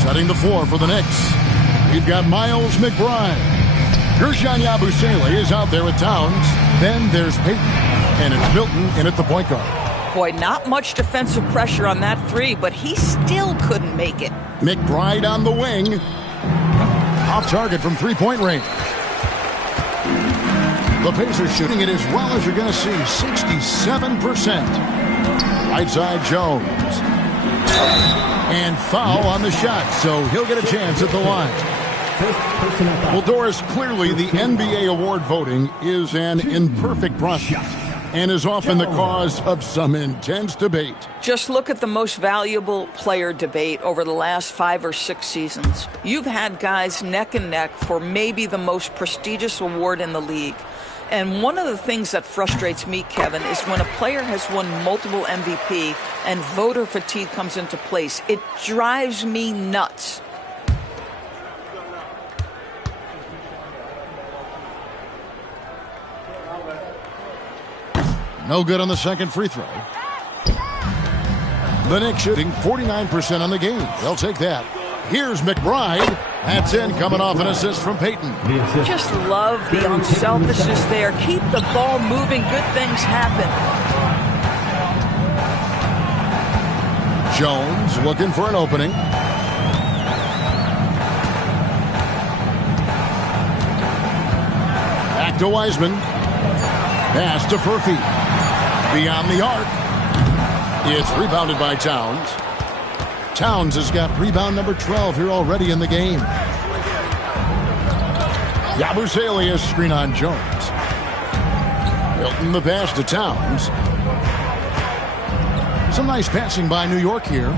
Setting the floor for the Knicks. We've got Miles McBride. Gershon Yabusele is out there with Towns. Then there's Payton. And it's Milton in at the point guard. Boy, not much defensive pressure on that 3, but he still couldn't make it. McBride on the wing. Off target from three-point range. The Pacers shooting it as well as you're going to see. 67%. Right side Jones. And foul on the shot, so he'll get a chance at the line. Well, Doris, clearly the NBA award voting is an imperfect process and is often the cause of some intense debate. Just look at the most valuable player debate over the last 5 or 6 seasons. You've had guys neck and neck for maybe the most prestigious award in the league. And one of the things that frustrates me, Kevin, is when a player has won multiple MVP and voter fatigue comes into place. It drives me nuts. No good on the second free throw. The Knicks shooting 49% on the game. They'll take that. Here's McBride. That's in, coming off an assist from Payton. Just love the unselfishness there. Keep the ball moving. Good things happen. Jones looking for an opening. Back to Wiseman. Pass to Furphy. Beyond the arc. It's rebounded by Towns. Towns has got rebound number 12 here already in the game. Yabusele screen on Jones. Milton the pass to Towns. Some nice passing by New York here.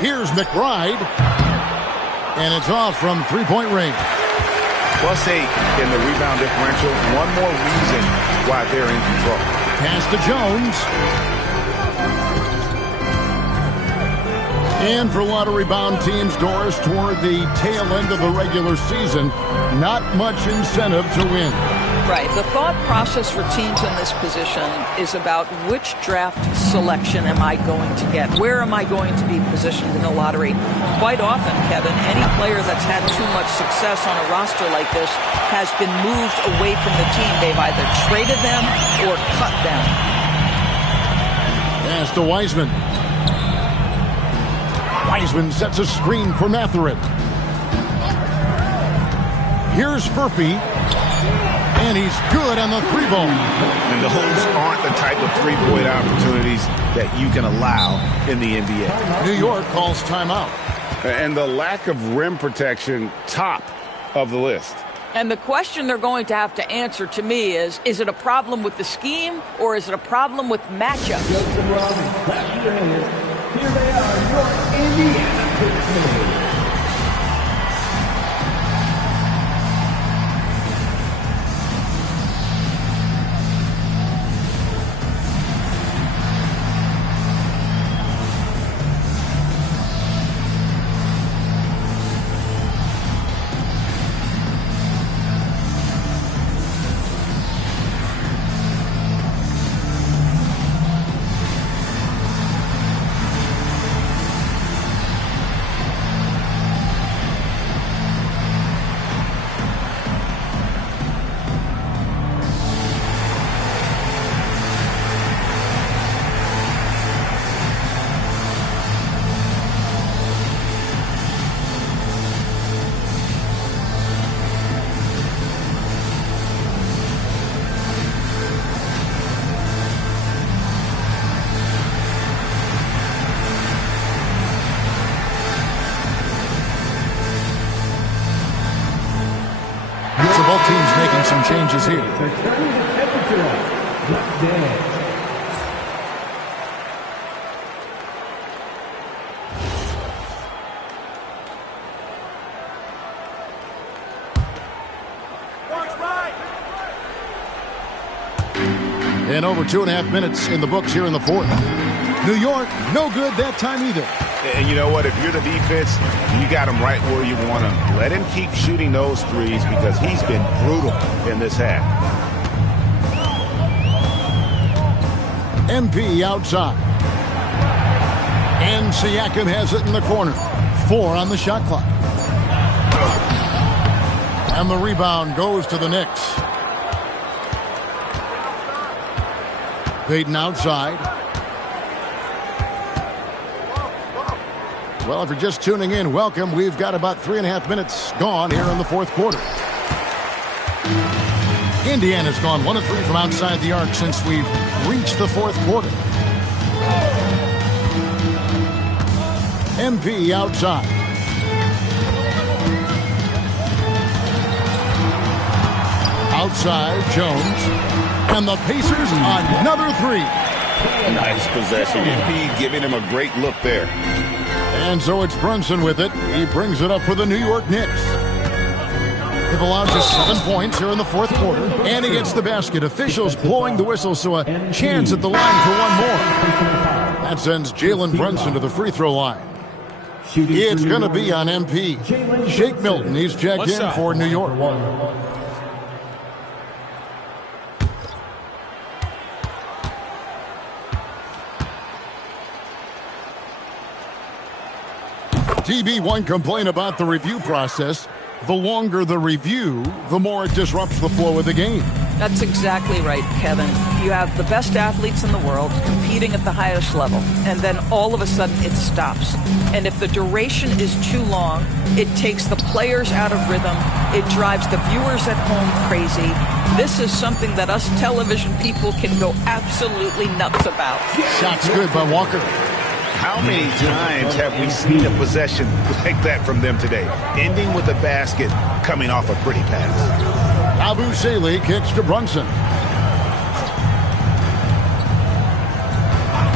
Here's McBride. And it's off from three-point range. +8 in the rebound differential. One more reason why they're in control. Pass to Jones. And for a lot of rebound teams, Doris, toward the tail end of the regular season, not much incentive to win. Right. The thought process for teams in this position is about which draft selection am I going to get? Where am I going to be positioned in the lottery? Quite often, Kevin, any player that's had too much success on a roster like this has been moved away from the team. They've either traded them or cut them. Pass to Wiseman. Wiseman sets a screen for Matherin. Here's Furphy. And he's good on the three ball. And those aren't the type of three-point opportunities that you can allow in the NBA. New York calls timeout. And the lack of rim protection, top of the list. And the question they're going to have to answer to me is it a problem with the scheme or is it a problem with matchups? Here they are, your Indiana Pacers. So both teams making some changes here. They're turning the temperature up. Let's dance. And over 2.5 minutes in the books here in the fourth. New York, no good that time either. And you know what? If you're the defense, you got him right where you want him. Let him keep shooting those threes because he's been brutal in this half. MP outside. And Siakam has it in the corner. 4 on the shot clock. And the rebound goes to the Knicks. Payton outside. Well, if you're just tuning in, welcome. We've got about 3.5 minutes gone here in the fourth quarter. Indiana's gone 1 of 3 from outside the arc since we've reached the fourth quarter. MP outside. Outside, Jones. And the Pacers another 3. Nice possession. MP giving him a great look there. And so it's Brunson with it. He brings it up for the New York Knicks. They've allowed just 7 points here in the fourth quarter. And he gets the basket. Officials blowing the whistle, so a chance at the line for one more. That sends Jalen Brunson to the free throw line. It's going to be on MP. Shake Milton, he's checked in for New York. TB1 complain about the review process. The longer the review, the more it disrupts the flow of the game. That's exactly right, Kevin. You have the best athletes in the world competing at the highest level, and then all of a sudden it stops. And if the duration is too long, it takes the players out of rhythm. It drives the viewers at home crazy. This is something that us television people can go absolutely nuts about. Shot's good by Walker. How many times have we seen a possession like that from them today, ending with a basket coming off a pretty pass? Yabusele kicks to Brunson.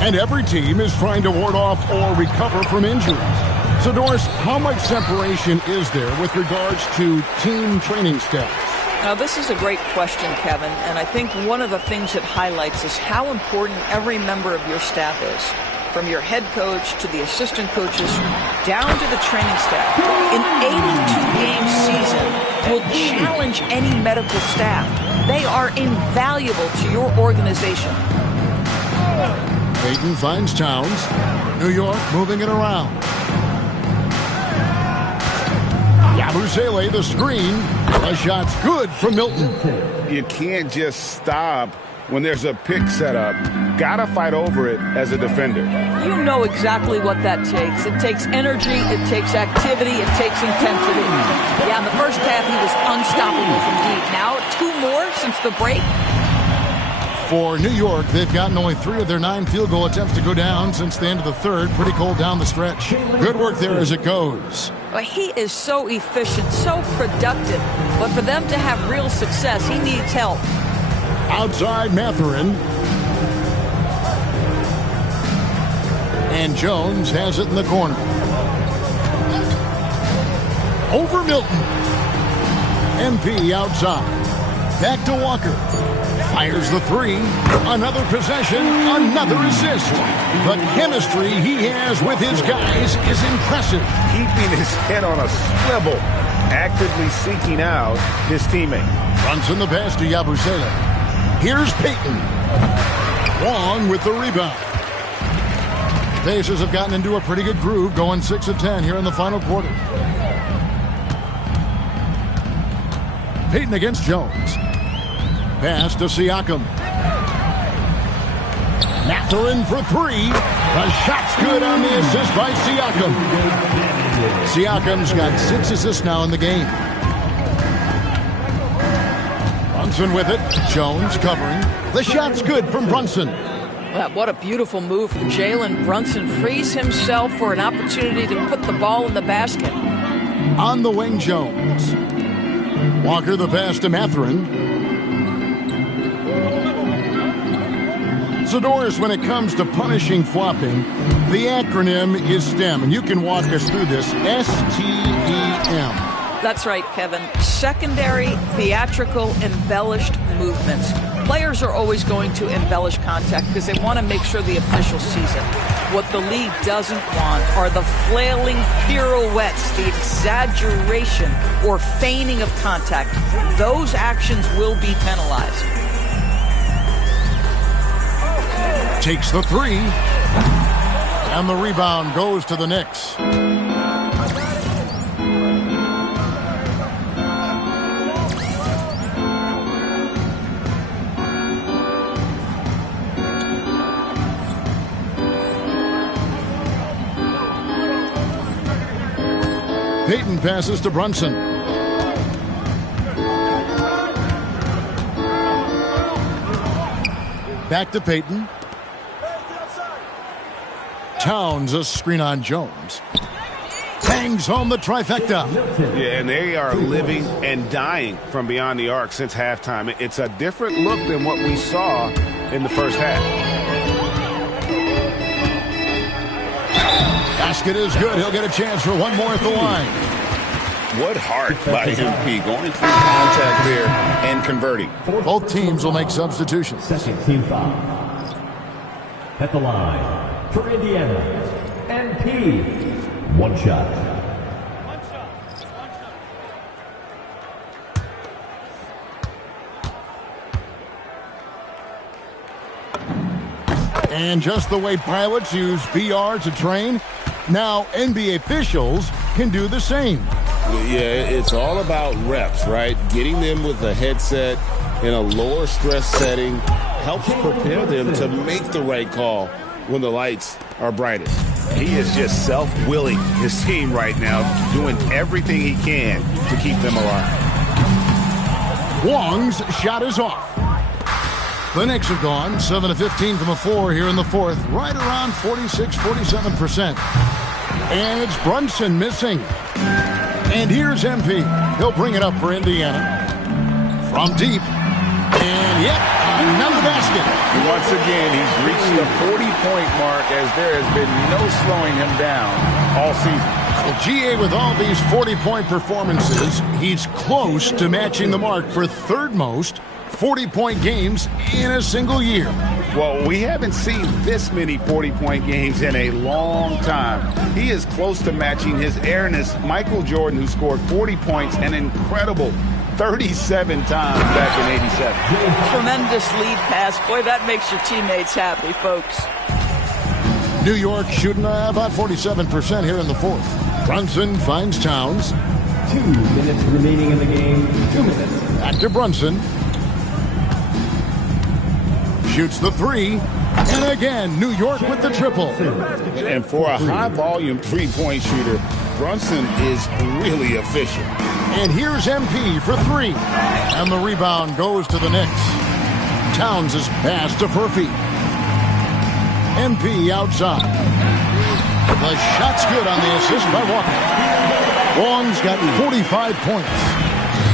And every team is trying to ward off or recover from injuries. So, Doris, how much separation is there with regards to team training staff? Now, this is a great question, Kevin, and I think one of the things it highlights is how important every member of your staff is, from your head coach to the assistant coaches down to the training staff. An 82-game season will challenge any medical staff. They are invaluable to your organization. Payton finds Towns. New York moving it around. Yabusele, the screen. The shot's good from Milton. You can't just stop when there's a pick set up. Gotta fight over it as a defender. You know exactly what that takes. It takes energy, it takes activity, it takes intensity. Yeah, in the first half, he was unstoppable from deep. Now, 2 more since the break. For New York, they've gotten only 3 of their 9 field goal attempts to go down since the end of the third. Pretty cold down the stretch. Good work there as it goes. Well, he is so efficient, so productive. But for them to have real success, he needs help. Outside Mathurin. And Jones has it in the corner. Over Milton. MP outside. Back to Walker. Fires the 3. Another possession. Another assist. The chemistry he has with his guys is impressive. Keeping his head on a swivel. Actively seeking out his teammate. Brunson the pass to Yabusele. Here's Payton. Wong with the rebound. Pacers have gotten into a pretty good groove, going 6 of 10 here in the final quarter. Payton against Jones. Pass to Siakam. Mathurin for 3. The shot's good on the assist by Siakam. Siakam's got 6 assists now in the game. Brunson with it. Jones covering. The shot's good from Brunson. What a beautiful move from Jalen Brunson. Frees himself for an opportunity to put the ball in the basket. On the wing, Jones. Walker the pass to Mathurin. So, Doris, when it comes to punishing flopping, the acronym is STEM, and you can walk us through this. STEM. That's right, Kevin. Secondary, theatrical, embellished movements. Players are always going to embellish contact because they want to make sure the official sees it. What the league doesn't want are the flailing pirouettes, the exaggeration or feigning of contact. Those actions will be penalized. Takes the 3. And the rebound goes to the Knicks. Payton passes to Brunson. Back to Payton. Towns, a screen on Jones. Bangs home the trifecta. Yeah, and they are living and dying from beyond the arc since halftime. It's a different look than what we saw in the first half. Basket is good. He'll get a chance for one more at the line. What heart by MP going through contact there and converting. Both teams will make substitutions. Second team foul. At the line for Indiana, MP. One shot. And just the way pilots use VR to train, now NBA officials can do the same. Yeah, it's all about reps, right? Getting them with a headset in a lower stress setting helps prepare them to make the right call when the lights are brightest. He is just self-willing his team right now, doing everything he can to keep them alive. Wong's shot is off. The Knicks have gone 7 of 15 from the floor here in the fourth, right around 46-47%. And it's Brunson missing. And here's MP. He'll bring it up for Indiana. From deep. And yet, another basket. Once again, he's reached the 40-point mark as there has been no slowing him down all season. Well, GA, with all these 40-point performances, he's close to matching the mark for third most 40-point games in a single year. Well, we haven't seen this many 40-point games in a long time. He is close to matching his airness, Michael Jordan, who scored 40 points, an incredible 37 times back in '87. Tremendous lead pass. Boy, that makes your teammates happy, folks. New York shooting about 47% here in the fourth. Brunson finds Towns. 2 minutes remaining in the game. 2 minutes. Back to Brunson. Shoots the three. And again, New York with the triple. And for a high-volume three-point shooter, Brunson is really efficient. And here's MP for three. And the rebound goes to the Knicks. Towns is passed to Furphy. MP outside. The shot's good on the assist by Walker. Wong's got 45 points.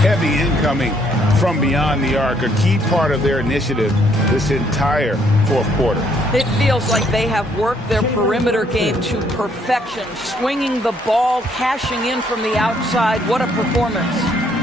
Heavy incoming from beyond the arc, a key part of their initiative this entire fourth quarter. It feels like they have worked their perimeter game to perfection, swinging the ball, cashing in from the outside. What a performance.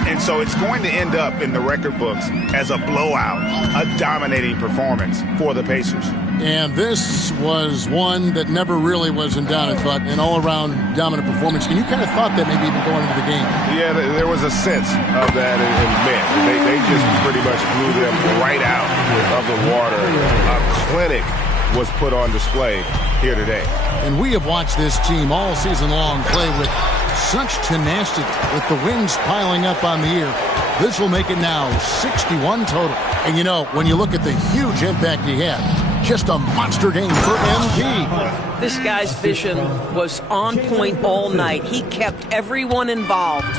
And so it's going to end up in the record books as a blowout, a dominating performance for the Pacers. And this was one that never really was in doubt, I thought, an all-around dominant performance. And you kind of thought that maybe even going into the game. Yeah, there was a sense of that, and man, they just pretty much blew them right out of the water. A clinic was put on display here today. And we have watched this team all season long play with such tenacity, with the wins piling up on the year. This will make it now 61 total. And you know, when you look at the huge impact he had, just a monster game for MP. This guy's vision was on point all night. He kept everyone involved.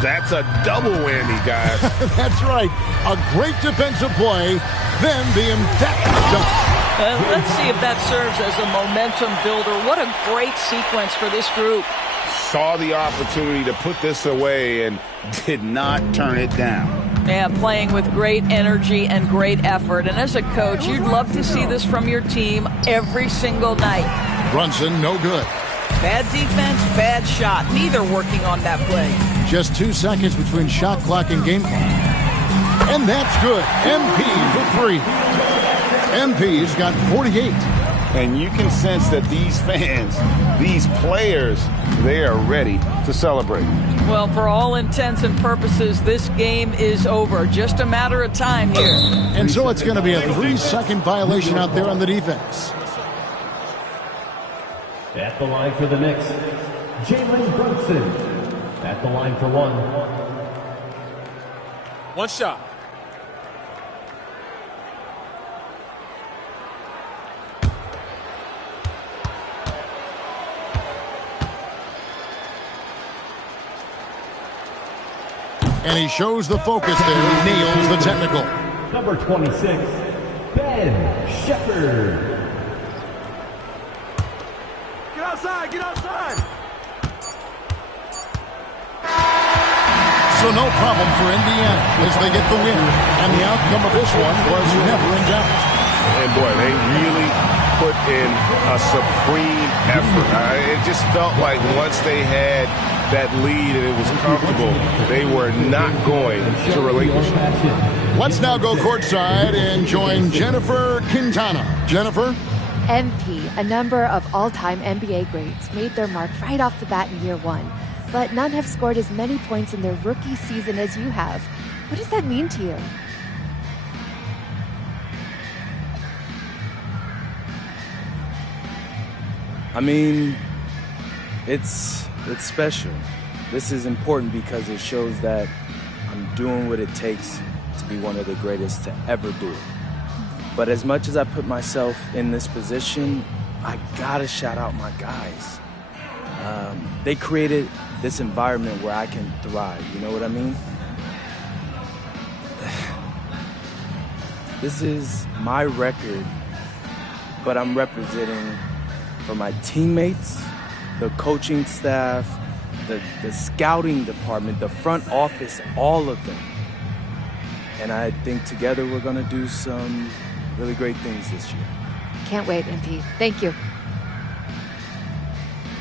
That's a double whammy, guys. That's right. A great defensive play, then the emphatic dunk. Let's see if that serves as a momentum builder. What a great sequence for this group. Saw the opportunity to put this away and did not turn it down. Yeah, playing with great energy and great effort. And as a coach, you'd love to see this from your team every single night. Brunson, no good. Bad defense, bad shot. Neither working on that play. Just 2 seconds between shot clock and game clock. And that's good. MP for three. MP's got 48. And you can sense that these fans, these players, they are ready to celebrate. Well, for all intents and purposes, this game is over. Just a matter of time here. And so it's going to be a 3-second violation out there on the defense. At the line for the Knicks, Jalen Brunson. At the line for one. One shot. And he shows the focus there. He nails the technical. Number 26, Ben Shepherd. Get outside, get outside. So no problem for Indiana as they get the win. And the outcome of this one was never in doubt. And boy, they really put in a supreme effort. It just felt like once they had that lead and it was comfortable, they were not going to relinquish it. Let's now go courtside and join Jennifer Quintana. Jennifer? MP, a number of all-time NBA greats, made their mark right off the bat in year one. But none have scored as many points in their rookie season as you have. What does that mean to you? I mean, it's special. This is important because it shows that I'm doing what it takes to be one of the greatest to ever do it. But as much as I put myself in this position, I gotta shout out my guys. They created this environment where I can thrive, you know what I mean? This is my record, but I'm representing for my teammates, the coaching staff, the scouting department, the front office, all of them. And I think together we're gonna do some really great things this year. Can't wait, MP. Thank you.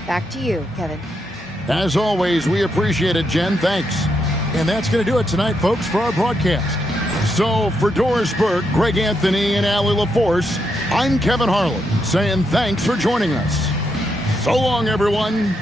Back to you, Kevin. As always, we appreciate it, Jen. Thanks. And that's going to do it tonight, folks, for our broadcast. So for Doris Burke, Greg Anthony, and Allie LaForce, I'm Kevin Harlan saying thanks for joining us. So long, everyone.